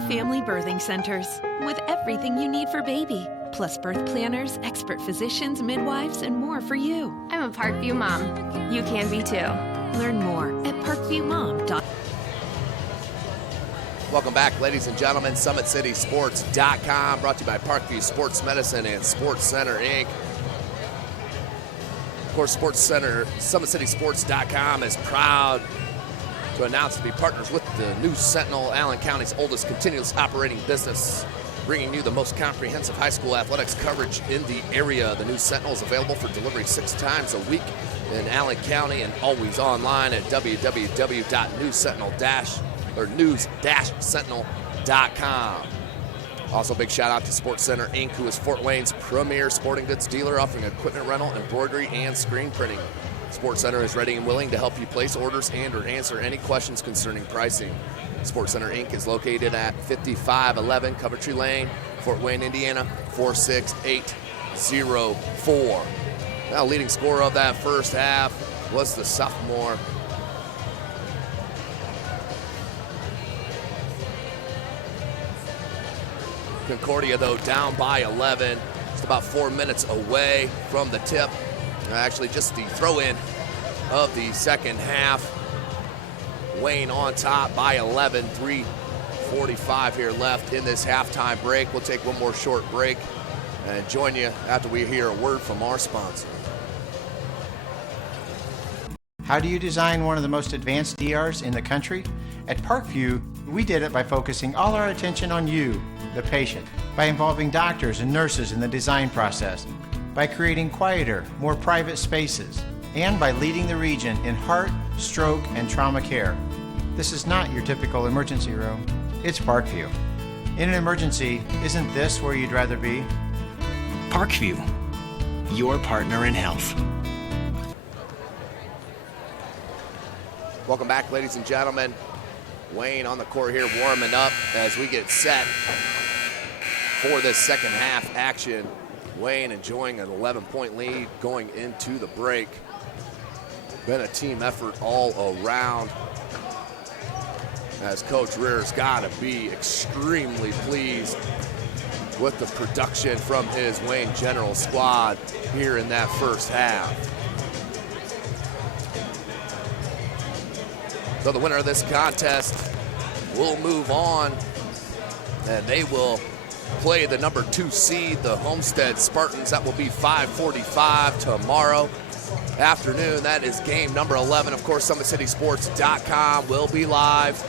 family birthing centers with everything you need for baby, plus birth planners, expert physicians, midwives, and more for you. I'm a Parkview mom. You can be too. Learn more at parkviewmom.com. Welcome back, ladies and gentlemen. SummitCitySports.com, brought to you by Parkview Sports Medicine and Sports Center, Inc. Of course, Sports Center, SummitCitySports.com is proud to announce to be partners with the News Sentinel, Allen County's oldest continuous operating business, bringing you the most comprehensive high school athletics coverage in the area. The News Sentinel is available for delivery 6 times a week in Allen County and always online at news-sentinel.com. Also, big shout out to Sports Center, Inc., who is Fort Wayne's premier sporting goods dealer, offering equipment rental, embroidery, and screen printing. Sports Center is ready and willing to help you place orders and or answer any questions concerning pricing. Sports Center, Inc. is located at 5511 Coventry Lane, Fort Wayne, Indiana, 46804. Now, leading scorer of that first half was the sophomore Concordia, though, down by 11. Just about 4 minutes away from the tip. Actually, just the throw-in of the second half. Wayne on top by 11. 3:45 here left in this halftime break. We'll take one more short break and join you after we hear a word from our sponsor. How do you design one of the most advanced DRs in the country? At Parkview, we did it by focusing all our attention on you, the patient, by involving doctors and nurses in the design process, by creating quieter, more private spaces, and by leading the region in heart, stroke, and trauma care. This is not your typical emergency room. It's Parkview. In an emergency, isn't this where you'd rather be? Parkview, your partner in health. Welcome back, ladies and gentlemen. Wayne on the court here warming up as we get set for this second half action. Wayne enjoying an 11-point lead going into the break. Been a team effort all around, as Coach Rear's got to be extremely pleased with the production from his Wayne General squad here in that first half. So the winner of this contest will move on, and they will play the number 2 seed, the Homestead Spartans. That will be 5:45 tomorrow afternoon. That is game number 11. Of course, SummitCitySports.com will be live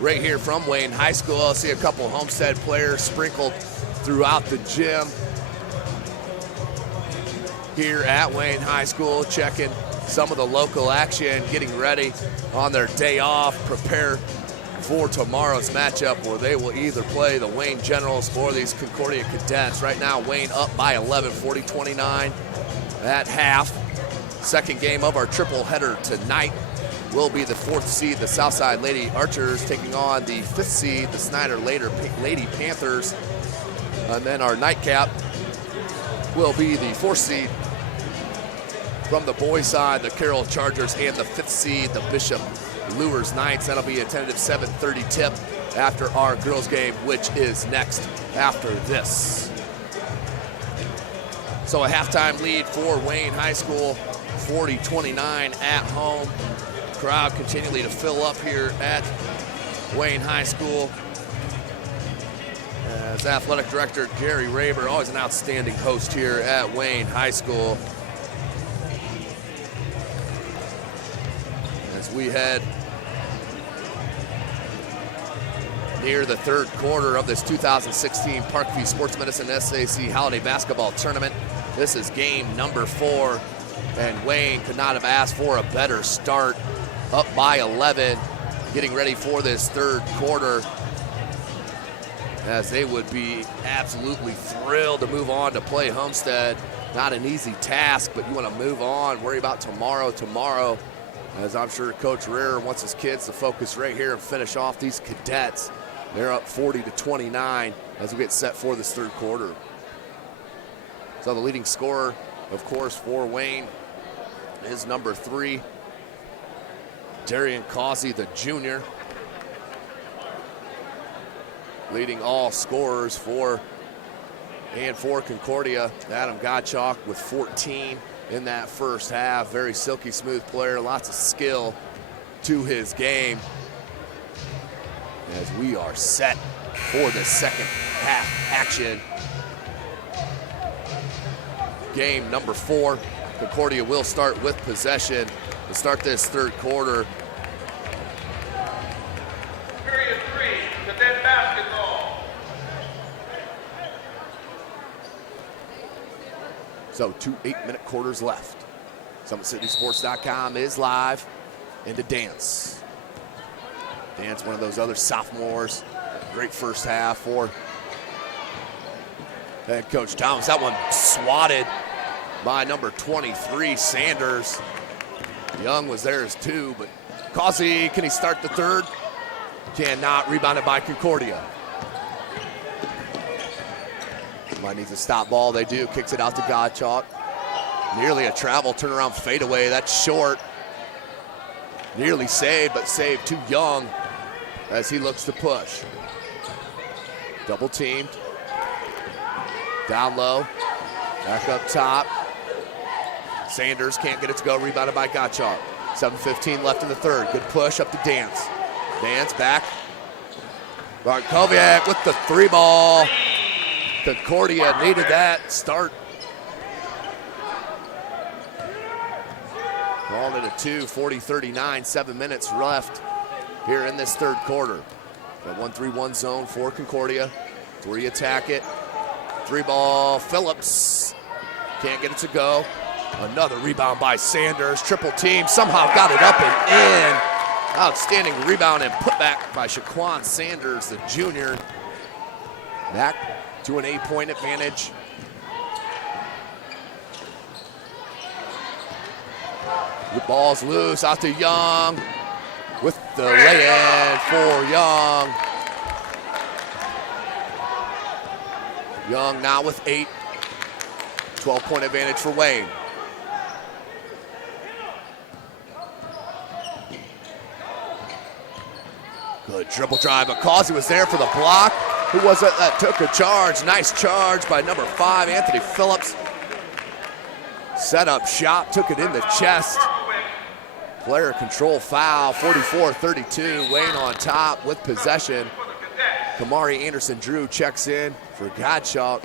right here from Wayne High School. I'll see a couple Homestead players sprinkled throughout the gym here at Wayne High School, checking some of the local action, getting ready on their day off, prepare for tomorrow's matchup where they will either play the Wayne Generals or these Concordia Cadets. Right now, Wayne up by 11, 40-29 at half. Second game of our triple header tonight will be the 4th seed, the Southside Lady Archers, taking on the 5th seed, the Snyder Lady Panthers. And then our nightcap will be the 4th seed from the boys' side, the Carroll Chargers, and the 5th seed, the Bishop Lures Knights. That'll be a tentative 7:30 tip after our girls' game, which is next after this. So a halftime lead for Wayne High School, 40-29 at home. Crowd continually to fill up here at Wayne High School. As Athletic Director Gary Raber, always an outstanding host here at Wayne High School. As we head near the third quarter of this 2016 Parkview Sports Medicine SAC Holiday Basketball Tournament. This is game number 4, and Wayne could not have asked for a better start. Up by 11, getting ready for this third quarter, as they would be absolutely thrilled to move on to play Homestead. Not an easy task, but you want to move on, worry about tomorrow, as I'm sure Coach Rear wants his kids to focus right here and finish off these cadets. They're up 40-29 as we get set for this third quarter. So the leading scorer, of course, for Wayne is number 3, Darian Causey, the junior. leading all scorers for Concordia. Adam Gottschalk with 14 in that first half. Very silky smooth player, lots of skill to his game. As we are set for the second half action. Game number 4. Concordia will start with possession to start this third quarter. Period 3, cadet basketball. So 2 8-minute quarters left. SummitCitySports.com is live into Dance. Dance, one of those other sophomores. Great first half for head coach Thomas. That one swatted by number 23, Sanders. Young was there as 2, but Causey, can he start the third? Cannot. Rebounded by Concordia. Might need a stop ball. They do. Kicks it out to Gottschalk. Nearly a travel turnaround fadeaway. That's short. Nearly saved, but saved too young as he looks to push. Double teamed. Down low. Back up top. Sanders can't get it to go. Rebounded by Gottschalk. 7:15 left in the third. Good push up to Dance. Dance back. Bartkowiak with the 3 ball. Concordia needed that start. Calling it a 2, 40-39, 7 minutes left here in this third quarter. The 1-3-1 zone for Concordia. It's where you attack it. 3 ball, Phillips. Can't get it to go. Another rebound by Sanders. Triple team, somehow got it up and in. Outstanding rebound and putback by Shaquan Sanders, the junior. Back to an 8-point advantage. The ball's loose, out to Young with the lay-in for Young. Young now with 8. 12-point advantage for Wayne. Good dribble drive, but Causey was there for the block. Who was it that took a charge? Nice charge by number 5, Anthony Phillips. Set up shot, took it in the chest. Player control foul, 44-32. Wayne on top with possession. Kamari Anderson-Drew checks in for Gottschalk.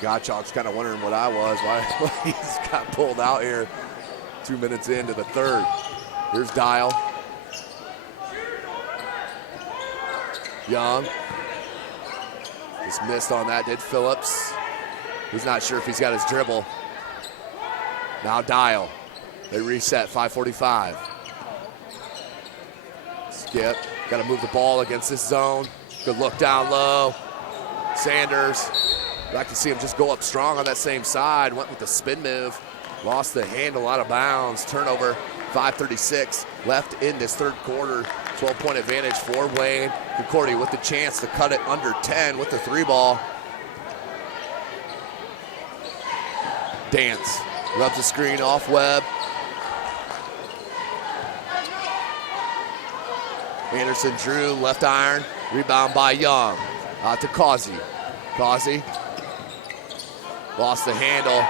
Gottschalk's kind of wondering what I was, why he's got pulled out here 2 minutes into the third. Here's Dial. Young. Just missed on that, did Phillips. He's not sure if he's got his dribble. Now Dial. They reset, 5:45. Skip, got to move the ball against this zone. Good look down low. Sanders. Like to see him just go up strong on that same side. Went with the spin move. Lost the handle out of bounds. Turnover, 5:36 left in this third quarter. 12-point advantage for Wayne. Concordia with the chance to cut it under 10 with the 3 ball. Dance. Rubs the screen off Webb. Anderson-Drew, left iron. Rebound by Young. Out to Causey. Causey. Lost the handle.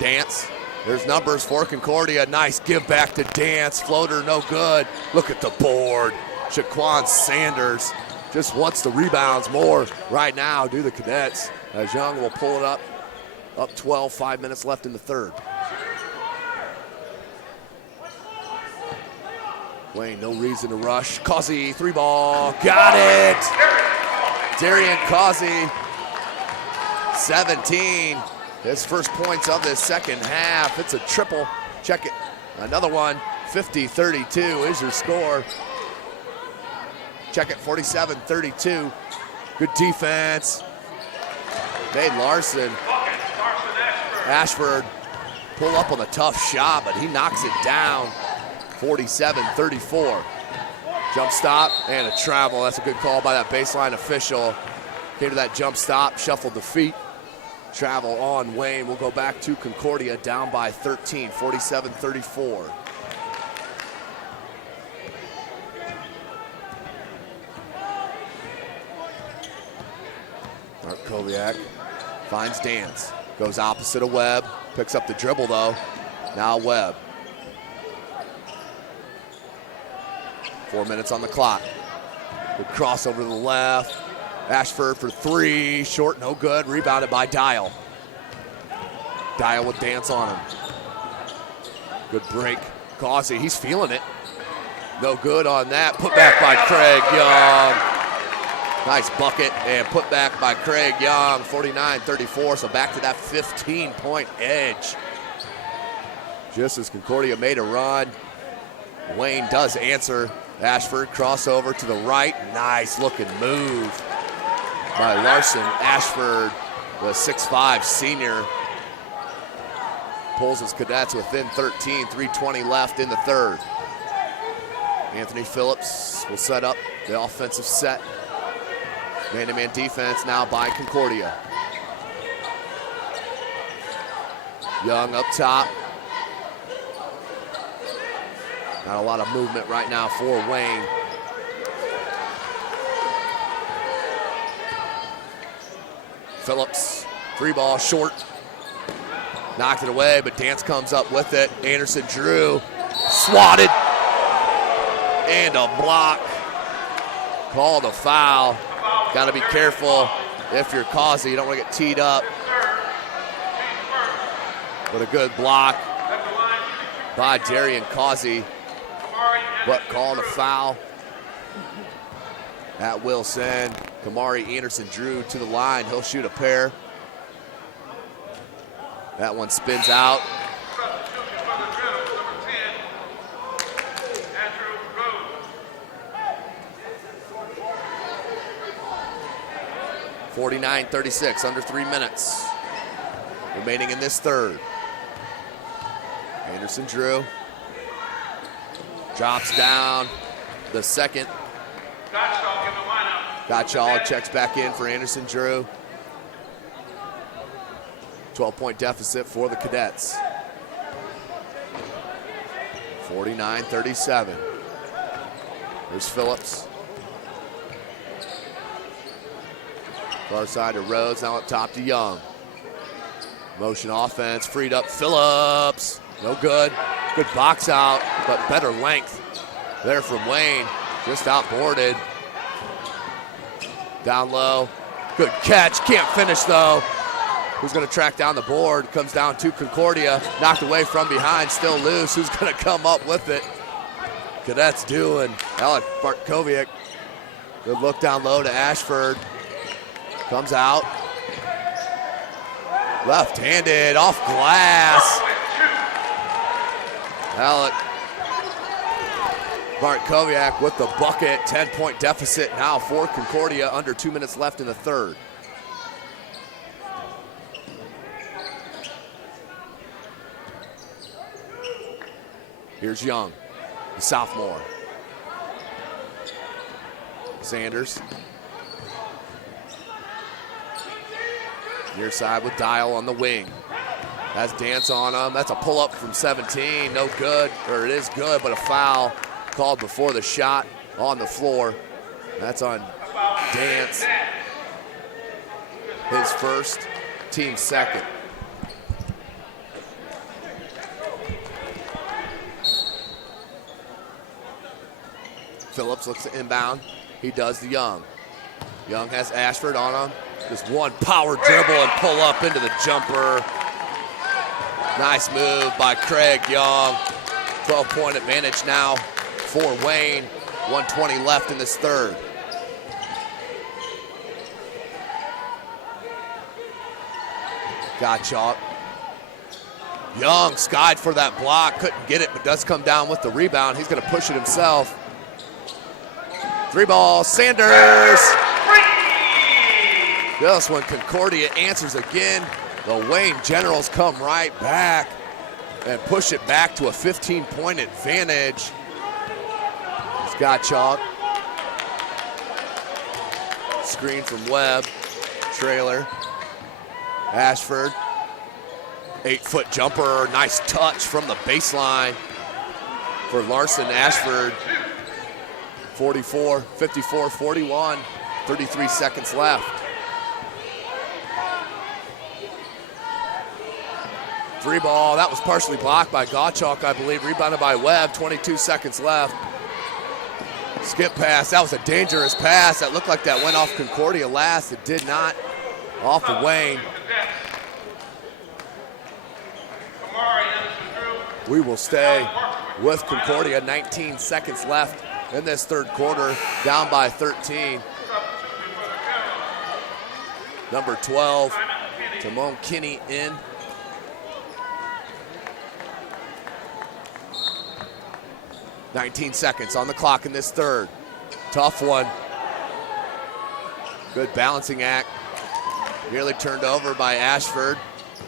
Dance. There's numbers for Concordia. Nice give back to Dance. Floater no good. Look at the board. Shaquan Sanders just wants the rebounds more right now. Do the Cadets as Young will pull it up. Up 12, 5 minutes left in the third. Wayne, no reason to rush. Causey, 3 ball. Got it. Darian Causey. 17, his first points of this second half. It's a triple. Check it. Another one. 50-32 is your score. Check it. 47-32. Good defense. Nate Larson. Ashford pull up on the tough shot, but he knocks it down. 47-34. Jump stop and a travel. That's a good call by that baseline official. Came to that jump stop, shuffled the feet. Travel on Wayne. We'll go back to Concordia, down by 13, 47-34. Markowiak finds Dance. Goes opposite of Webb. Picks up the dribble, though. Now Webb. 4 minutes on the clock. Good cross over to the left. Ashford for three. Short, no good. Rebounded by Dial. Dial with Dance on him. Good break. Causey, he's feeling it. No good on that. Put back by Craig Young. Nice bucket and put back by Craig Young. 49-34, so back to that 15-point edge. Just as Concordia made a run, Wayne does answer. Ashford crossover to the right. Nice looking move by Larson. Ashford, the 6'5" senior, pulls his Cadets within 13, 3:20 left in the third. Anthony Phillips will set up the offensive set. Man-to-man defense now by Concordia. Young up top. Not a lot of movement right now for Wayne. Phillips, free ball, short. Knocked it away, but Dance comes up with it. Anderson Drew, swatted. And a block. Called a foul. Got to be careful if you're Causey. You don't want to get teed up. But a good block by Darian Causey. But called a foul. That will send Kamari Anderson Drew to the line. He'll shoot a pair. That one spins out. (49-36), under 3 minutes remaining in this third. Anderson Drew drops down the second. Gottschall checks back in for Anderson Drew. 12-point deficit for the Cadets. 49-37. There's Phillips. Far side to Rhodes, now up top to Young. Motion offense, freed up Phillips. No good. Good box out, but better length there from Wayne. Just outboarded. Down low. Good catch. Can't finish though. Who's going to track down the board? Comes down to Concordia. Knocked away from behind. Still loose. Who's going to come up with it? Cadets doing. Alec Bartkowiak. Good look down low to Ashford. Comes out. Left-handed off glass. Alec Bartkowiak with the bucket. 10-point deficit now for Concordia. Under 2 minutes left in the third. Here's Young, the sophomore. Sanders. Near side with Dial on the wing. Has Dance on him. That's a pull-up from 17. No good, or it is good, but a foul called before the shot on the floor. That's on Dance. His first, team second. Phillips looks to inbound. He does to Young. Young has Ashford on him. Just one power dribble and pull up into the jumper. Nice move by Craig Young. 12-point advantage now for Wayne. 1:20 left in this third. Gottschalk. Young skied for that block. Couldn't get it, but does come down with the rebound. He's going to push it himself. Three ball, Sanders. Just when Concordia answers again, the Wayne Generals come right back and push it back to a 15-point advantage. It's Gottschalk. Screen from Webb. trailer. Ashford, 8-foot jumper, nice touch from the baseline for Larson. Ashford, 44, 54, 41, 33 seconds left. Three ball, that was partially blocked by Gottschalk, I believe, rebounded by Webb, 22 seconds left. Skip pass, that was a dangerous pass. That looked like that went off Concordia last. It did not, off of Wayne. We will stay with Concordia, 19 seconds left in this third quarter, down by 13. Number 12, Timon Kinney in. "19 seconds on the clock in this third. Tough one. Good balancing act. Nearly turned over by Ashford.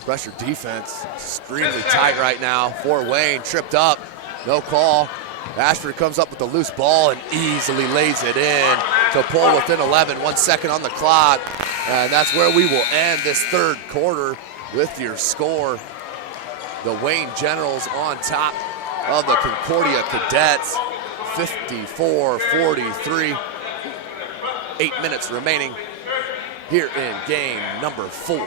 Pressure defense, extremely tight right now for Wayne. Tripped up, no call. Ashford comes up with the loose ball and easily lays it in to pull within 11, 1 second on the clock. And that's where we will end this third quarter with your score. The Wayne Generals on top of the Concordia Cadets, 54-43. 8 minutes remaining here in game number 4.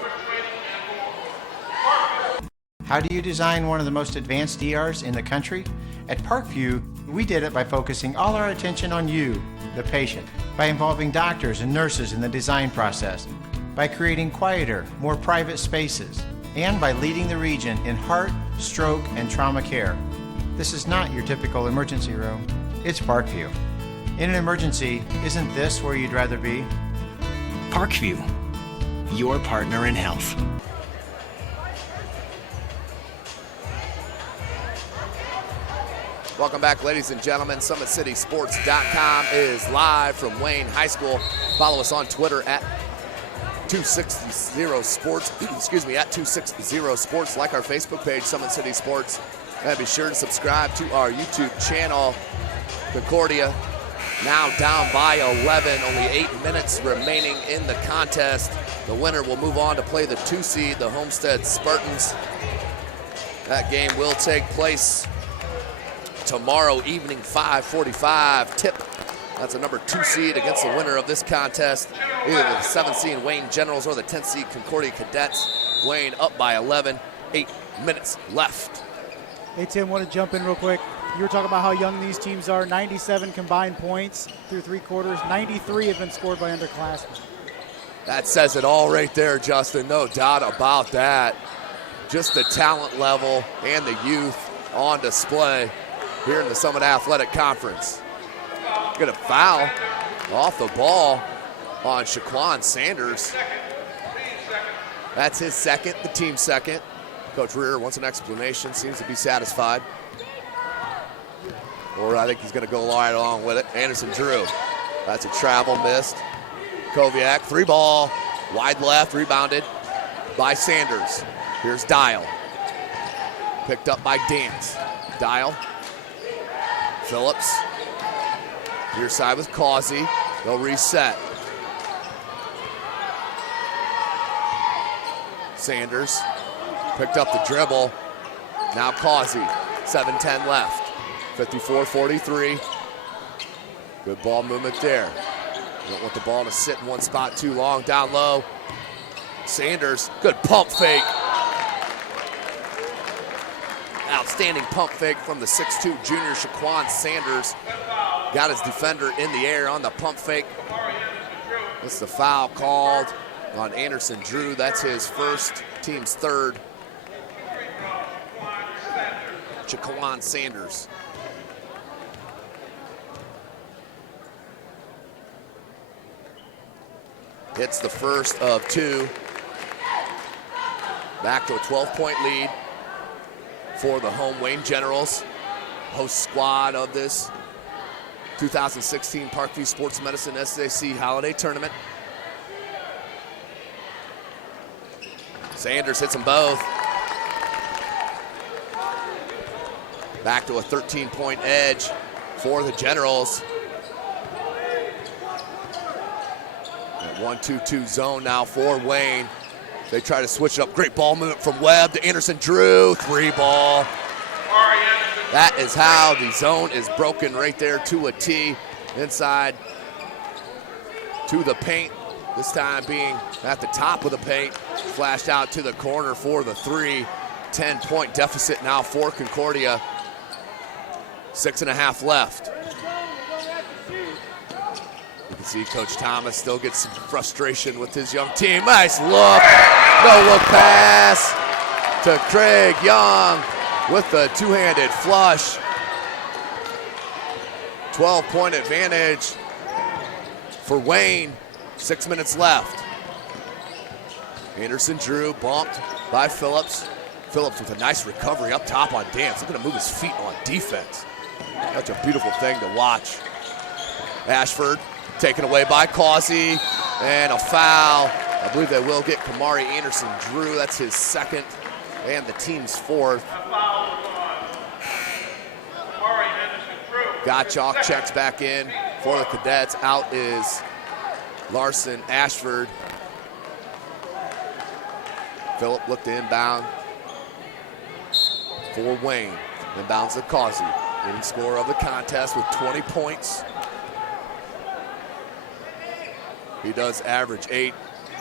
How do you design one of the most advanced ERs in the country? At Parkview, we did it by focusing all our attention on you, the patient, by involving doctors and nurses in the design process, by creating quieter, more private spaces, and by leading the region in heart, stroke, and trauma care. This is not your typical emergency room. It's Parkview. In an emergency, isn't this where you'd rather be? Parkview, your partner in health. Welcome back, ladies and gentlemen. SummitCitySports.com is live from Wayne High School. Follow us on Twitter at 260sports. Excuse me, at 260sports. Like our Facebook page, Summit City Sports. And be sure to subscribe to our YouTube channel. Concordia now down by 11. Only 8 minutes remaining in the contest. The winner will move on to play the 2 seed, the Homestead Spartans. That game will take place tomorrow evening, 5:45 tip. That's a number 2 seed against the winner of this contest, either the 7th seed Wayne Generals or the 10th seed Concordia Cadets. Wayne up by 11, 8 minutes left. Hey, Tim, want to jump in real quick? You were talking about how young these teams are. 97 combined points through 3 quarters. 93 have been scored by underclassmen. That says it all right there, Justin. No doubt about that. Just the talent level and the youth on display here in the Summit Athletic Conference. Get a foul off the ball on Shaquan Sanders. That's his second, the team's second. Coach Rear wants an explanation, seems to be satisfied. Or I think he's going to go right along with it. Anderson Drew, that's a travel missed. Koviak, 3 ball, wide left, rebounded by Sanders. Here's Dial. Picked up by Dance. Dial. Phillips. Near side with Causey. They'll reset. Sanders picked up the dribble. Now Causey. 7:10 left. 54-43. Good ball movement there. Don't want the ball to sit in one spot too long. Down low. Sanders, good pump fake. Outstanding pump fake from the 6'2 junior Shaquan Sanders. Got his defender in the air on the pump fake. That's the foul called on Anderson Drew. That's his first, team's third. Shaquan Sanders. Hits the first of 2. Back to a 12-point lead for the home Wayne Generals, host squad of this 2016 Parkview Sports Medicine SAC Holiday Tournament. Sanders hits them both. Back to a 13-point edge for the Generals. At 1-2-2 zone now for Wayne. They try to switch it up. Great ball movement from Webb to Anderson Drew. 3-ball. That is how the zone is broken right there to a T. Inside to the paint. This time being at the top of the paint. Flashed out to the corner for the 3. 10-point deficit now for Concordia. 6.5 left. You can see Coach Thomas still gets some frustration with his young team. Nice look. No-look pass to Craig Young with the two-handed flush. 12-point advantage for Wayne. 6 minutes left. Anderson Drew bumped by Phillips. Phillips with a nice recovery up top on Dance. Look at him move his feet on defense. Such a beautiful thing to watch. Ashford taken away by Causey, and a foul. I believe they will get Kamari Anderson Drew. That's his second and the team's fourth. Gottschalk checks back in for the Cadets. Out is Larson Ashford. Phillip looked to inbound for Wayne. Inbounds to Causey. Leading scorer of the contest with 20 points. He does average 8.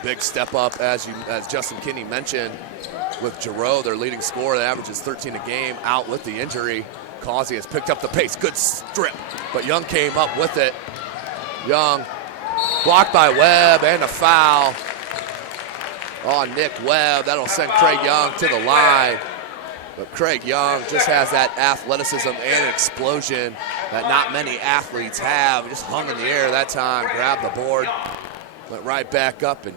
Big step up, as Justin Kinney mentioned, with Giroux, their leading scorer. That averages 13 a game, out with the injury. Causey has picked up the pace. Good strip, but Young came up with it. Young blocked by Webb, and a foul on Nick Webb. That'll send Craig Young to the line. But Craig Young just has that athleticism and explosion that not many athletes have. Just hung in the air that time, grabbed the board, went right back up and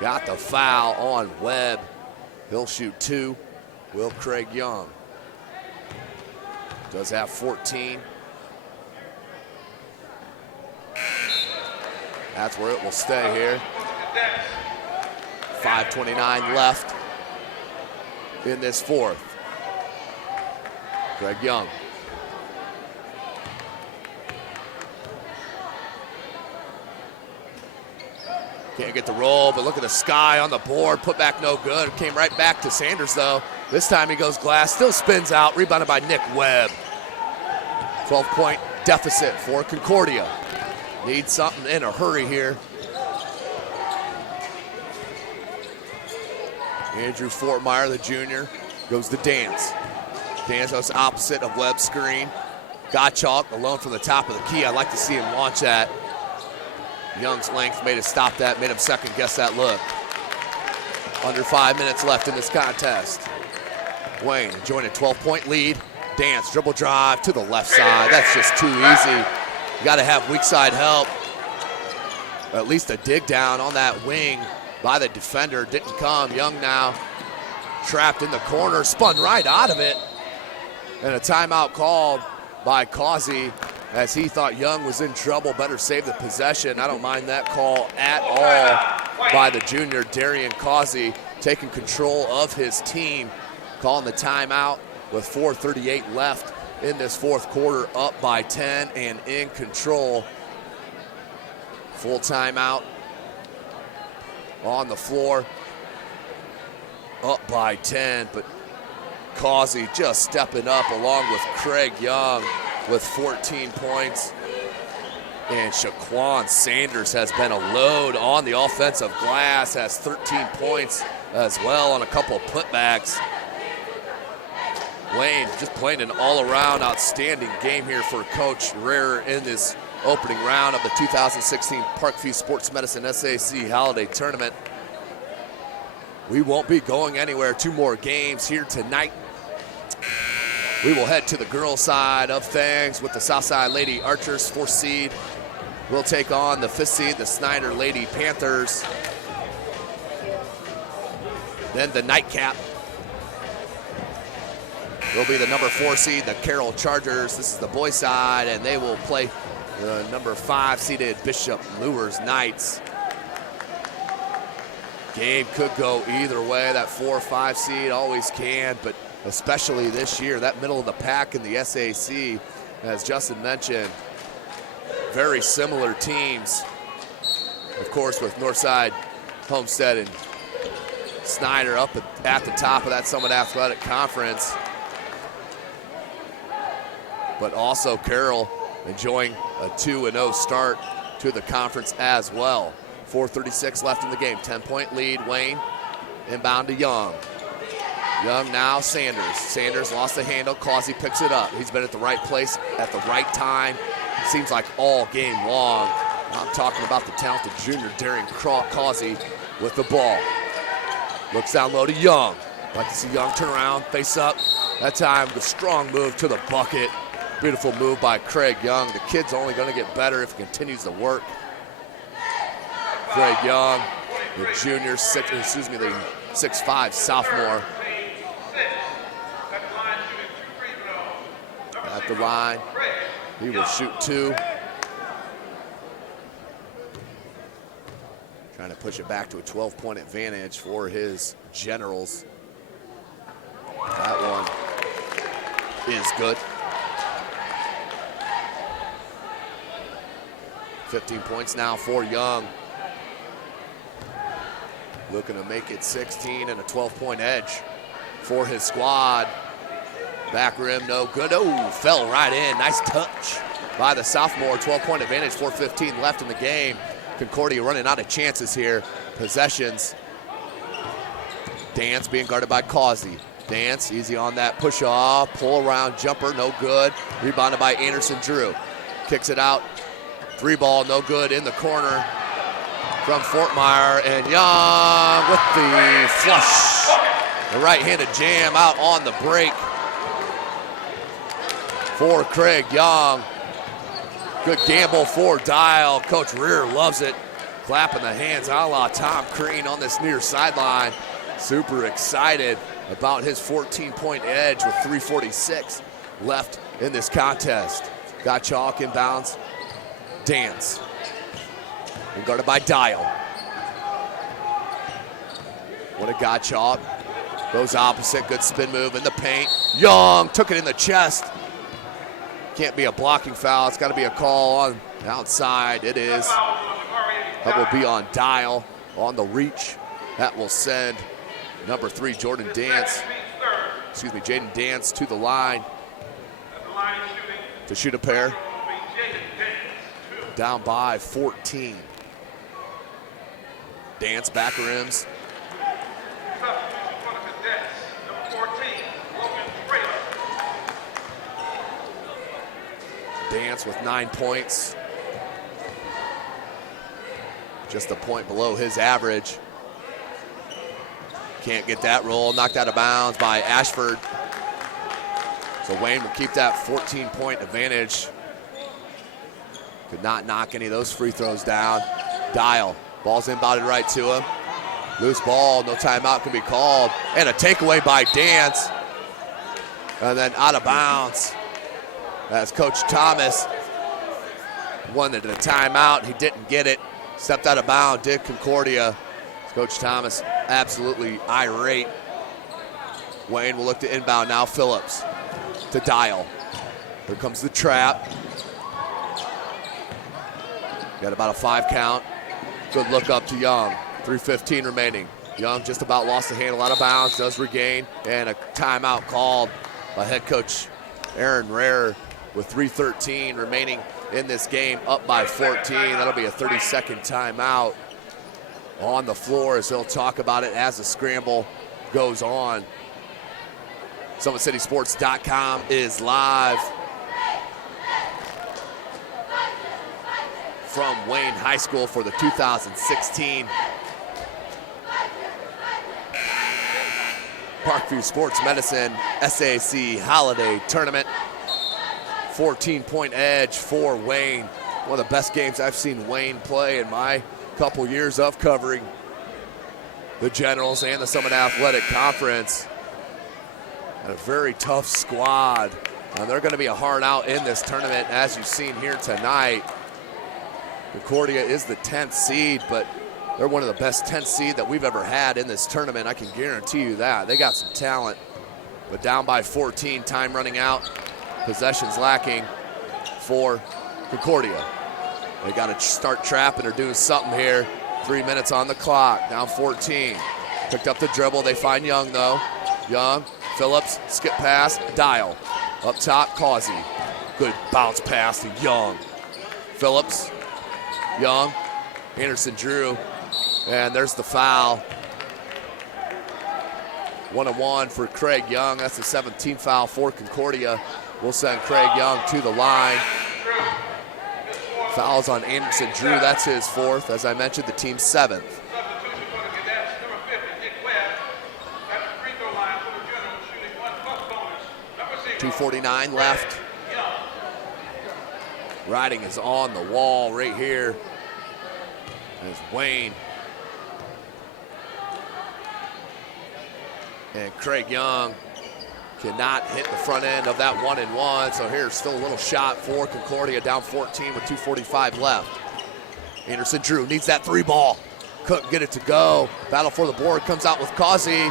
got the foul on Webb. He'll shoot 2, will Craig Young. Does have 14. That's where it will stay here. 5:29 left in this fourth. Craig Young. Can't get the roll, but look at the sky on the board. Put back no good. Came right back to Sanders, though. This time he goes glass, still spins out, rebounded by Nick Webb. 12-point deficit for Concordia. Need something in a hurry here. Andrew Fortmeyer, the junior, goes to Dance. Dance goes opposite of Webb's screen. Gottschalk alone from the top of the key. I'd like to see him launch that. Young's length made him stop that, made him second guess that look. Under 5 minutes left in this contest. Wayne enjoying a 12-point lead. Dance, dribble drive to the left side. That's just too easy. You got to have weak side help. At least a dig down on that wing by the defender. Didn't come. Young now trapped in the corner, spun right out of it. And a timeout called by Causey as he thought Young was in trouble. Better save the possession. I don't mind that call at all by the junior, Darian Causey, taking control of his team, calling the timeout with 4:38 left in this fourth quarter, up by 10 and in control. Full timeout on the floor, up by 10, but Causey just stepping up along with Craig Young with 14 points. And Shaquan Sanders has been a load on the offensive glass, has 13 points as well on a couple of putbacks. Wayne just playing an all-around outstanding game here for Coach Rear in this opening round of the 2016 Parkview Sports Medicine SAC Holiday Tournament. We won't be going anywhere. 2 more games here tonight. We will head to the girls' side of things with the Southside Lady Archers, 4th seed. We'll take on the 5th seed, the Snyder Lady Panthers. Then the nightcap will be the number 4 seed, the Carroll Chargers. This is the boys' side, and they will play the number 5 seeded Bishop Lures Knights. Game could go either way. That 4 or 5 seed always can, but especially this year, that middle of the pack in the SAC, as Justin mentioned, very similar teams of course, with Northside, Homestead, and Snyder up at the top of that Summit Athletic Conference. But also Carroll enjoying a 2-0 start to the conference as well. 4:36 left in the game, 10-point lead. Wayne inbound to Young. Young now Sanders. Sanders lost the handle. Causey picks it up. He's been at the right place at the right time. Seems like all game long. I'm talking about the talented junior Darian Causey with the ball. Looks down low to Young. Like to see Young turn around, face up. That time, the strong move to the bucket. Beautiful move by Craig Young. The kid's only going to get better if he continues to work. Craig Young, the junior, the 6'5" sophomore. At the line, he will shoot 2. Trying to push it back to a 12-point advantage for his Generals. That one is good. 15 points now for Young. Looking to make it 16 and a 12-point edge for his squad. Back rim, no good. Oh, fell right in. Nice touch by the sophomore. 12-point advantage, 4:15 left in the game. Concordia running out of chances here. Possessions. Dance being guarded by Causey. Dance, easy on that push off. Pull around jumper, no good. Rebounded by Anderson Drew. Kicks it out. 3-ball, no good in the corner from Fortmeyer. And Young with the flush. The right-handed jam out on the break for Craig Young. Good gamble for Dial. Coach Rear loves it. Clapping the hands a la Tom Crean on this near sideline. Super excited about his 14-point edge with 3:46 left in this contest. Got Chalk inbounds. Dance. And guarded by Dial. What a Gottschalk. Goes opposite. Good spin move in the paint. Young took it in the chest. Can't be a blocking foul. It's got to be a call on the outside. It is. That will be on Dial on the reach. That will send number 3, Jaden Dance to the line to shoot a pair. Down by 14. Dance back rims. Dance with 9 points. Just a point below his average. Can't get that roll. Knocked out of bounds by Ashford. So Wayne will keep that 14-point advantage. Could not knock any of those free throws down. Dial. Ball's inbounded right to him. Loose ball. No timeout can be called. And a takeaway by Dance. And then out of bounds. As Coach Thomas wanted a timeout. He didn't get it. Stepped out of bounds. Did Concordia. Coach Thomas absolutely irate. Wayne will look to inbound now. Phillips to Dial. Here comes the trap. Got about a 5 count. Good look up to Young. 3:15 remaining. Young just about lost the handle, out of bounds, does regain, and a timeout called by head coach Aaron Rare with 3:13 remaining in this game, up by 14. That'll be a 30-second timeout on the floor as he'll talk about it as the scramble goes on. SummitCitySports.com is live from Wayne High School for the 2016 Parkview Sports Medicine SAC Holiday Tournament. 14-point edge for Wayne. One of the best games I've seen Wayne play in my couple years of covering the Generals and the Summit Athletic Conference. And a very tough squad. They're going to be a hard out in this tournament, as you've seen here tonight. Concordia is the 10th seed, but they're one of the best 10th seed that we've ever had in this tournament. I can guarantee you that. They got some talent, but down by 14, time running out. Possessions lacking for Concordia. They got to start trapping or doing something here. 3 minutes on the clock, down 14. Picked up the dribble, they find Young though. Young, Phillips, skip pass, Dial. Up top, Causey. Good bounce pass to Young. Phillips, Young, Anderson Drew, and there's the foul. 1-on-1 for Craig Young. That's the 17th foul for Concordia. We'll send Craig Young to the line. Fouls on Anderson Drew, that's his 4th. As I mentioned, the team's 7th. 2:49 left. Writing is on the wall right here. There's Wayne. And Craig Young cannot hit the front end of that 1-and-1. So here's still a little shot for Concordia, down 14 with 2:45 left. Anderson Drew needs that 3 ball. Couldn't get it to go. Battle for the board comes out with Causey.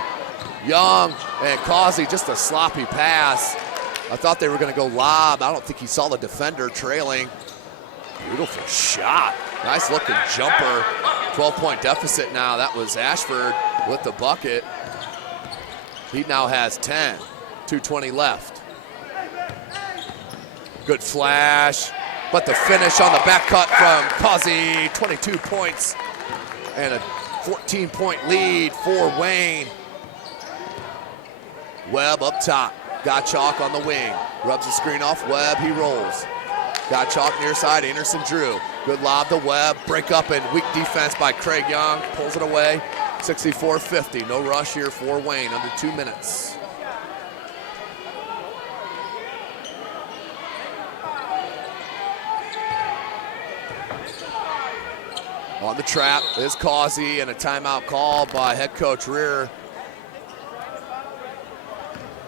Young and Causey, just a sloppy pass. I thought they were going to go lob. I don't think he saw the defender trailing. Beautiful shot. Nice looking jumper. 12-point deficit now. That was Ashford with the bucket. He now has 10. 2:20 left. Good flash, but the finish on the back cut from Causey. 22 points and a 14-point lead for Wayne. Webb up top. Gottschalk on the wing. Rubs the screen off. Webb, he rolls. Gottschalk near side. Anderson Drew. Good lob to Webb. Break up and weak defense by Craig Young. Pulls it away. 64-50. No rush here for Wayne. Under 2 minutes. On the trap is Causey, and a timeout call by head coach Rear.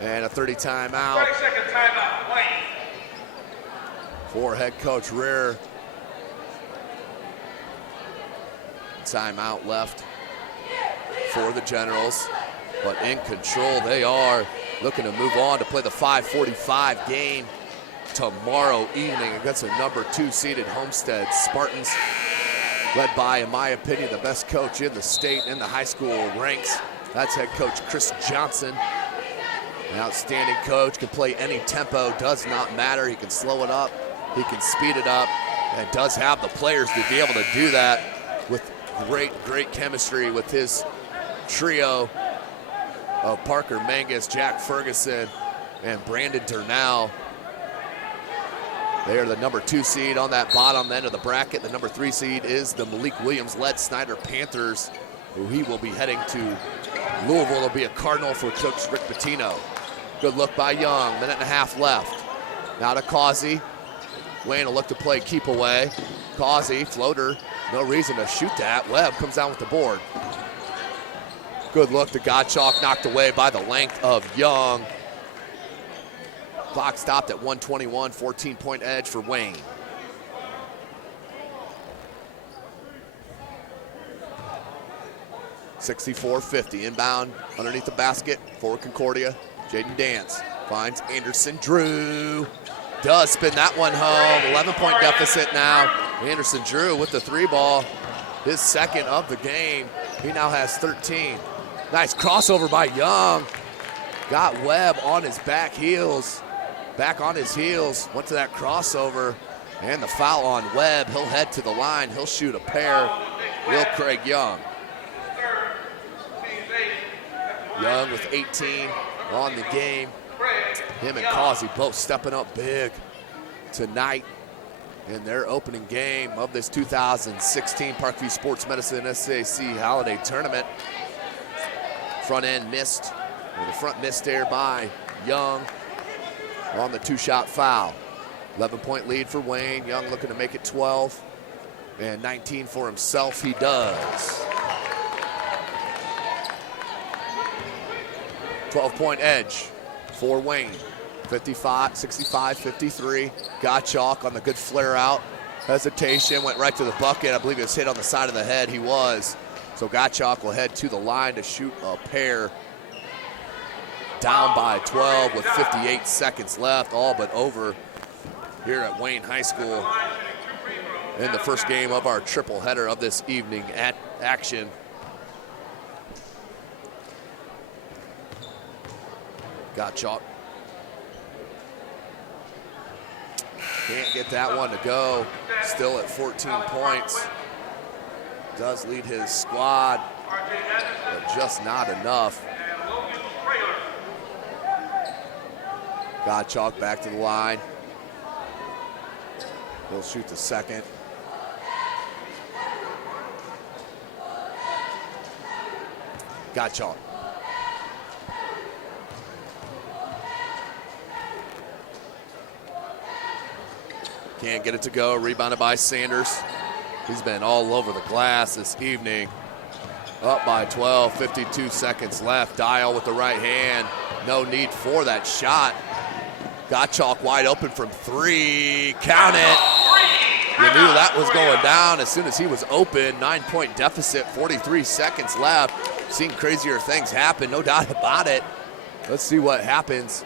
And a 30 timeout. 30-second timeout, Wayne. For head coach Rear. Timeout left for the Generals, but in control they are. Looking to move on to play the 5:45 game tomorrow evening against a number 2 seeded Homestead Spartans, led by, in my opinion, the best coach in the state in the high school ranks. That's head coach Chris Johnson. An outstanding coach, can play any tempo, does not matter. He can slow it up, he can speed it up, and does have the players to be able to do that with great chemistry with his trio of Parker Mangus, Jack Ferguson, and Brandon Durnell. They are the number 2 seed on that bottom end of the bracket. The number 3 seed is the Malik Williams-led Snyder Panthers, who he will be heading to Louisville. It'll be a Cardinal for Coach Rick Pitino. Good look by Young, minute and a half left. Now to Causey. Wayne will look to play keep away. Causey, floater, no reason to shoot that. Webb comes down with the board. Good look to Gottschalk, knocked away by the length of Young. Clock stopped at 1:21, 14-point edge for Wayne. $64.50 inbound underneath the basket for Concordia. Jaden Dance finds Anderson Drew. Does spin that one home. 11-point deficit now. Anderson Drew with the 3 ball. His second of the game. He now has 13. Nice crossover by Young. Got Webb on his back heels. Back on his heels. Went to that crossover. And the foul on Webb. He'll head to the line. He'll shoot a pair. Will Craig Young. Young with 18 on the game. Him and Causey both stepping up big tonight in their opening game of this 2016 Parkview Sports Medicine SAC Holiday Tournament. Front end missed, or the front missed there by Young on the 2-shot foul. 11-point lead for Wayne. Young looking to make it 12, and 19 for himself. He does. 12-point edge for Wayne. 65-53. Gottschalk on the good flare out. Hesitation, went right to the bucket. I believe he was hit on the side of the head. He was. So Gottschalk will head to the line to shoot a pair. Down by 12 with 58 seconds left. All but over here at Wayne High School. in the first game of our triple header of this evening at action. Gottschalk. Can't get that one to go. Still at 14 points. Does lead his squad, but just not enough. Gottschalk back to the line. He'll shoot the second. Gottschalk. Can't get it to go. Rebounded by Sanders. He's been all over the glass this evening. Up by 12, 52 seconds left. Dial with the right hand. No need for that shot. Gottschalk wide open from three. Count it. You knew that was going down as soon as he was open. 9-point deficit, 43 seconds left. Seen crazier things happen, no doubt about it. Let's see what happens.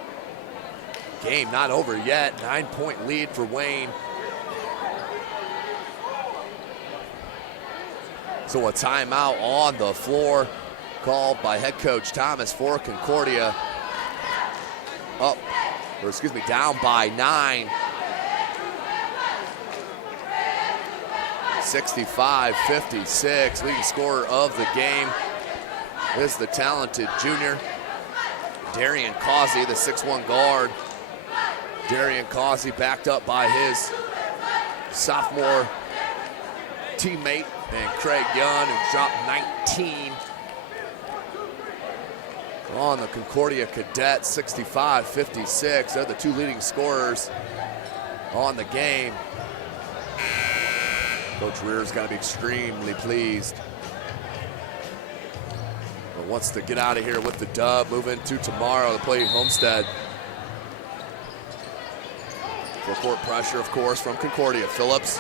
Game not over yet. 9-point lead for Wayne. So a timeout on the floor called by head coach Thomas for Concordia. Down by 9. 65-56. Leading scorer of the game is the talented junior, Darian Causey, the 6'1 guard. Darian Causey backed up by his sophomore teammate and Craig Young, who dropped 19 on the Concordia Cadets. 65-56. They're the two leading scorers on the game. Coach Rear's got to be extremely pleased. But wants to get out of here with the dub, move into tomorrow to play Homestead. Full-court pressure, of course, from Concordia. Phillips.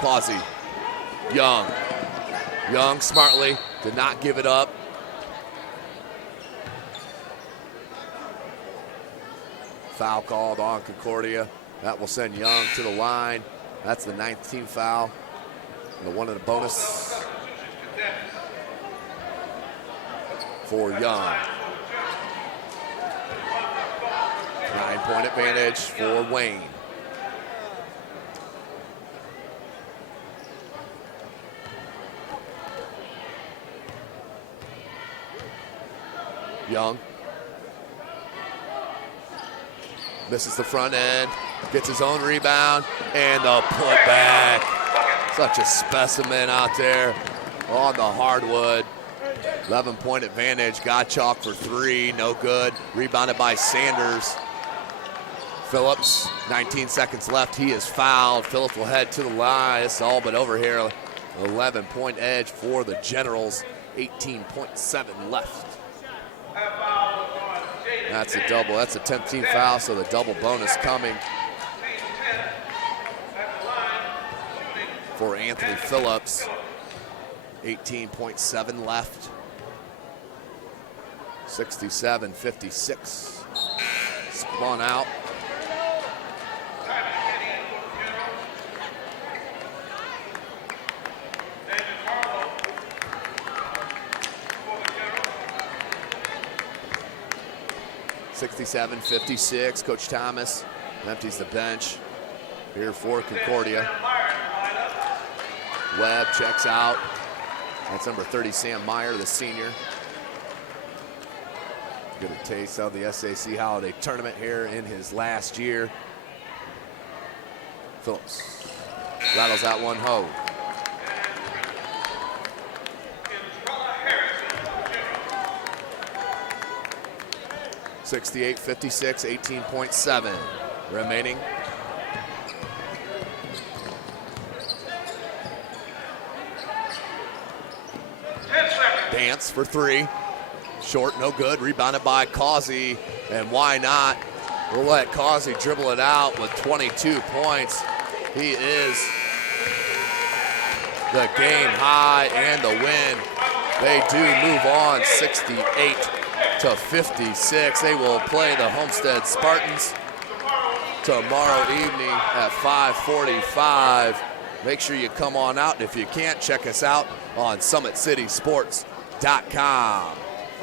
Causey. Young. Young smartly did not give it up. Foul called on Concordia. That will send Young to the line. That's the 9th team foul. And the one in the bonus for Young. 9-point advantage for Wayne. Young misses the front end, gets his own rebound, and the putback. Such a specimen out there on the hardwood. 11-point advantage. Gottschalk for three, no good. Rebounded by Sanders. Phillips, 19 seconds left. He is fouled. Phillips will head to the line. It's all but over here. 11-point edge for the Generals. 18.7 left. That's a double. That's a 10th team foul, so the double bonus coming for Anthony Phillips. 18.7 left. 67-56. Spun out. (67-56). Coach Thomas empties the bench here for Concordia. Webb checks out. That's number 30, Sam Meyer, the senior. Get a taste of the SAC Holiday Tournament here in his last year. Phillips rattles out one home. (68-56), 18.7 remaining. Dance for three. Short, no good. Rebounded by Causey. And why not? We'll let Causey dribble it out with 22 points. He is the game high and the win. They do move on 68-56. They will play the Homestead Spartans tomorrow evening at 5:45. Make sure you come on out. If you can't, check us out on SummitCitySports.com.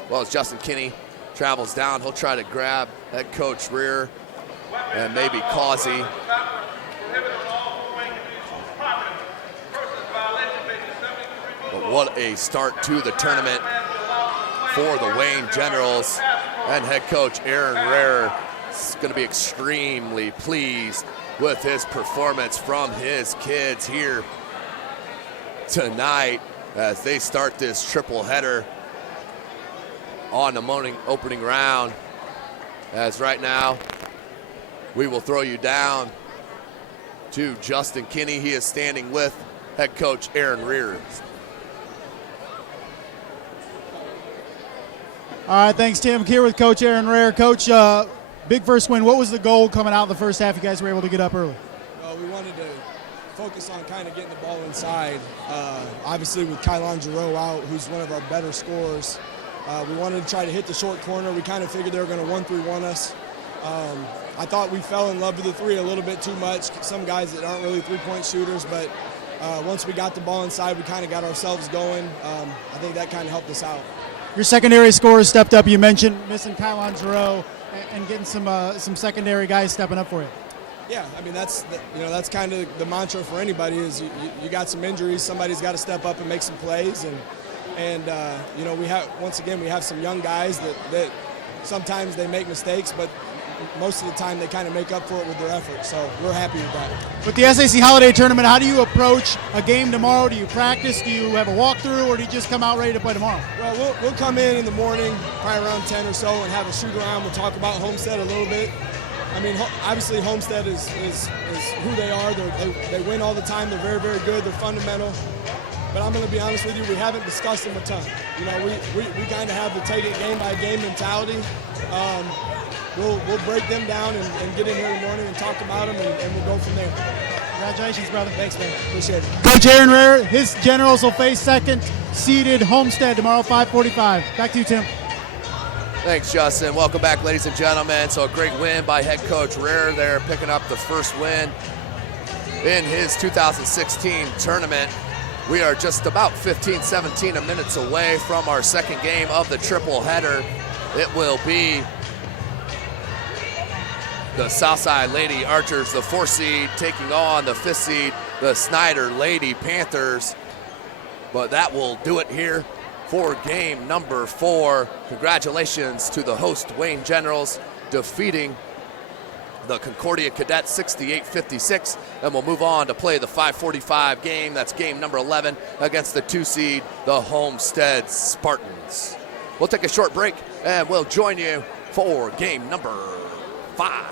Well, as Justin Kinney travels down, he'll try to grab head coach Rear and maybe Causey. But what a start to the tournament for the Wayne Generals. And head coach Aaron Rear is going to be extremely pleased with his performance from his kids here tonight as they start this triple header on the morning opening round. As right now, we will throw you down to Justin Kinney. He is standing with head coach Aaron Rear. All right, thanks, Tim. Here with Coach Aaron Rear. Coach, big first win. What was the goal coming out in the first half? You guys were able to get up early. Well, we wanted to focus on kind of getting the ball inside. Obviously, with Kylon Giroux out, who's one of our better scorers, we wanted to try to hit the short corner. We kind of figured they were going to 1-3-1 us. I thought we fell in love with the three a little bit too much. Some guys that aren't really three-point shooters, but once we got the ball inside, we kind of got ourselves going. I think that kind of helped us out. Your secondary scorers stepped up. You mentioned missing Kylon Giroux and getting some secondary guys stepping up for you. Yeah, I mean that's kind of the mantra for anybody is you got some injuries, somebody's got to step up and make some plays, and we have some young guys that sometimes they make mistakes, but most of the time they kind of make up for it with their effort. So we're happy with that. With the SAC Holiday Tournament, how do you approach a game tomorrow? Do you practice? Do you have a walkthrough, or do you just come out ready to play tomorrow? Well, we'll come in the morning, probably around 10 or so, and have a shoot around. We'll talk about Homestead a little bit. I mean, obviously Homestead is who they are. They win all the time. They're very, very good. They're fundamental. But I'm going to be honest with you, we haven't discussed them a ton. We kind of have the take it game by game mentality. We'll break them down and get in here in the morning and talk about them, and we'll go from there. Congratulations, brother. Thanks, man. Appreciate it. Coach Aaron Rear, his Generals will face second-seeded Homestead tomorrow, 5:45. Back to you, Tim. Thanks, Justin. Welcome back, ladies and gentlemen. So a great win by head coach Rear there, picking up the first win in his 2016 tournament. We are just about 17 minutes away from our second game of the triple header. It will be the Southside Lady Archers, the 4th seed, taking on the 5th seed, the Snyder Lady Panthers. But that will do it here for game number 4. Congratulations to the host Wayne Generals, defeating the Concordia Cadets 68-56, and we'll move on to play the 5:45 game. That's game number 11 against the 2 seed, the Homestead Spartans. We'll take a short break, and we'll join you for game number 5.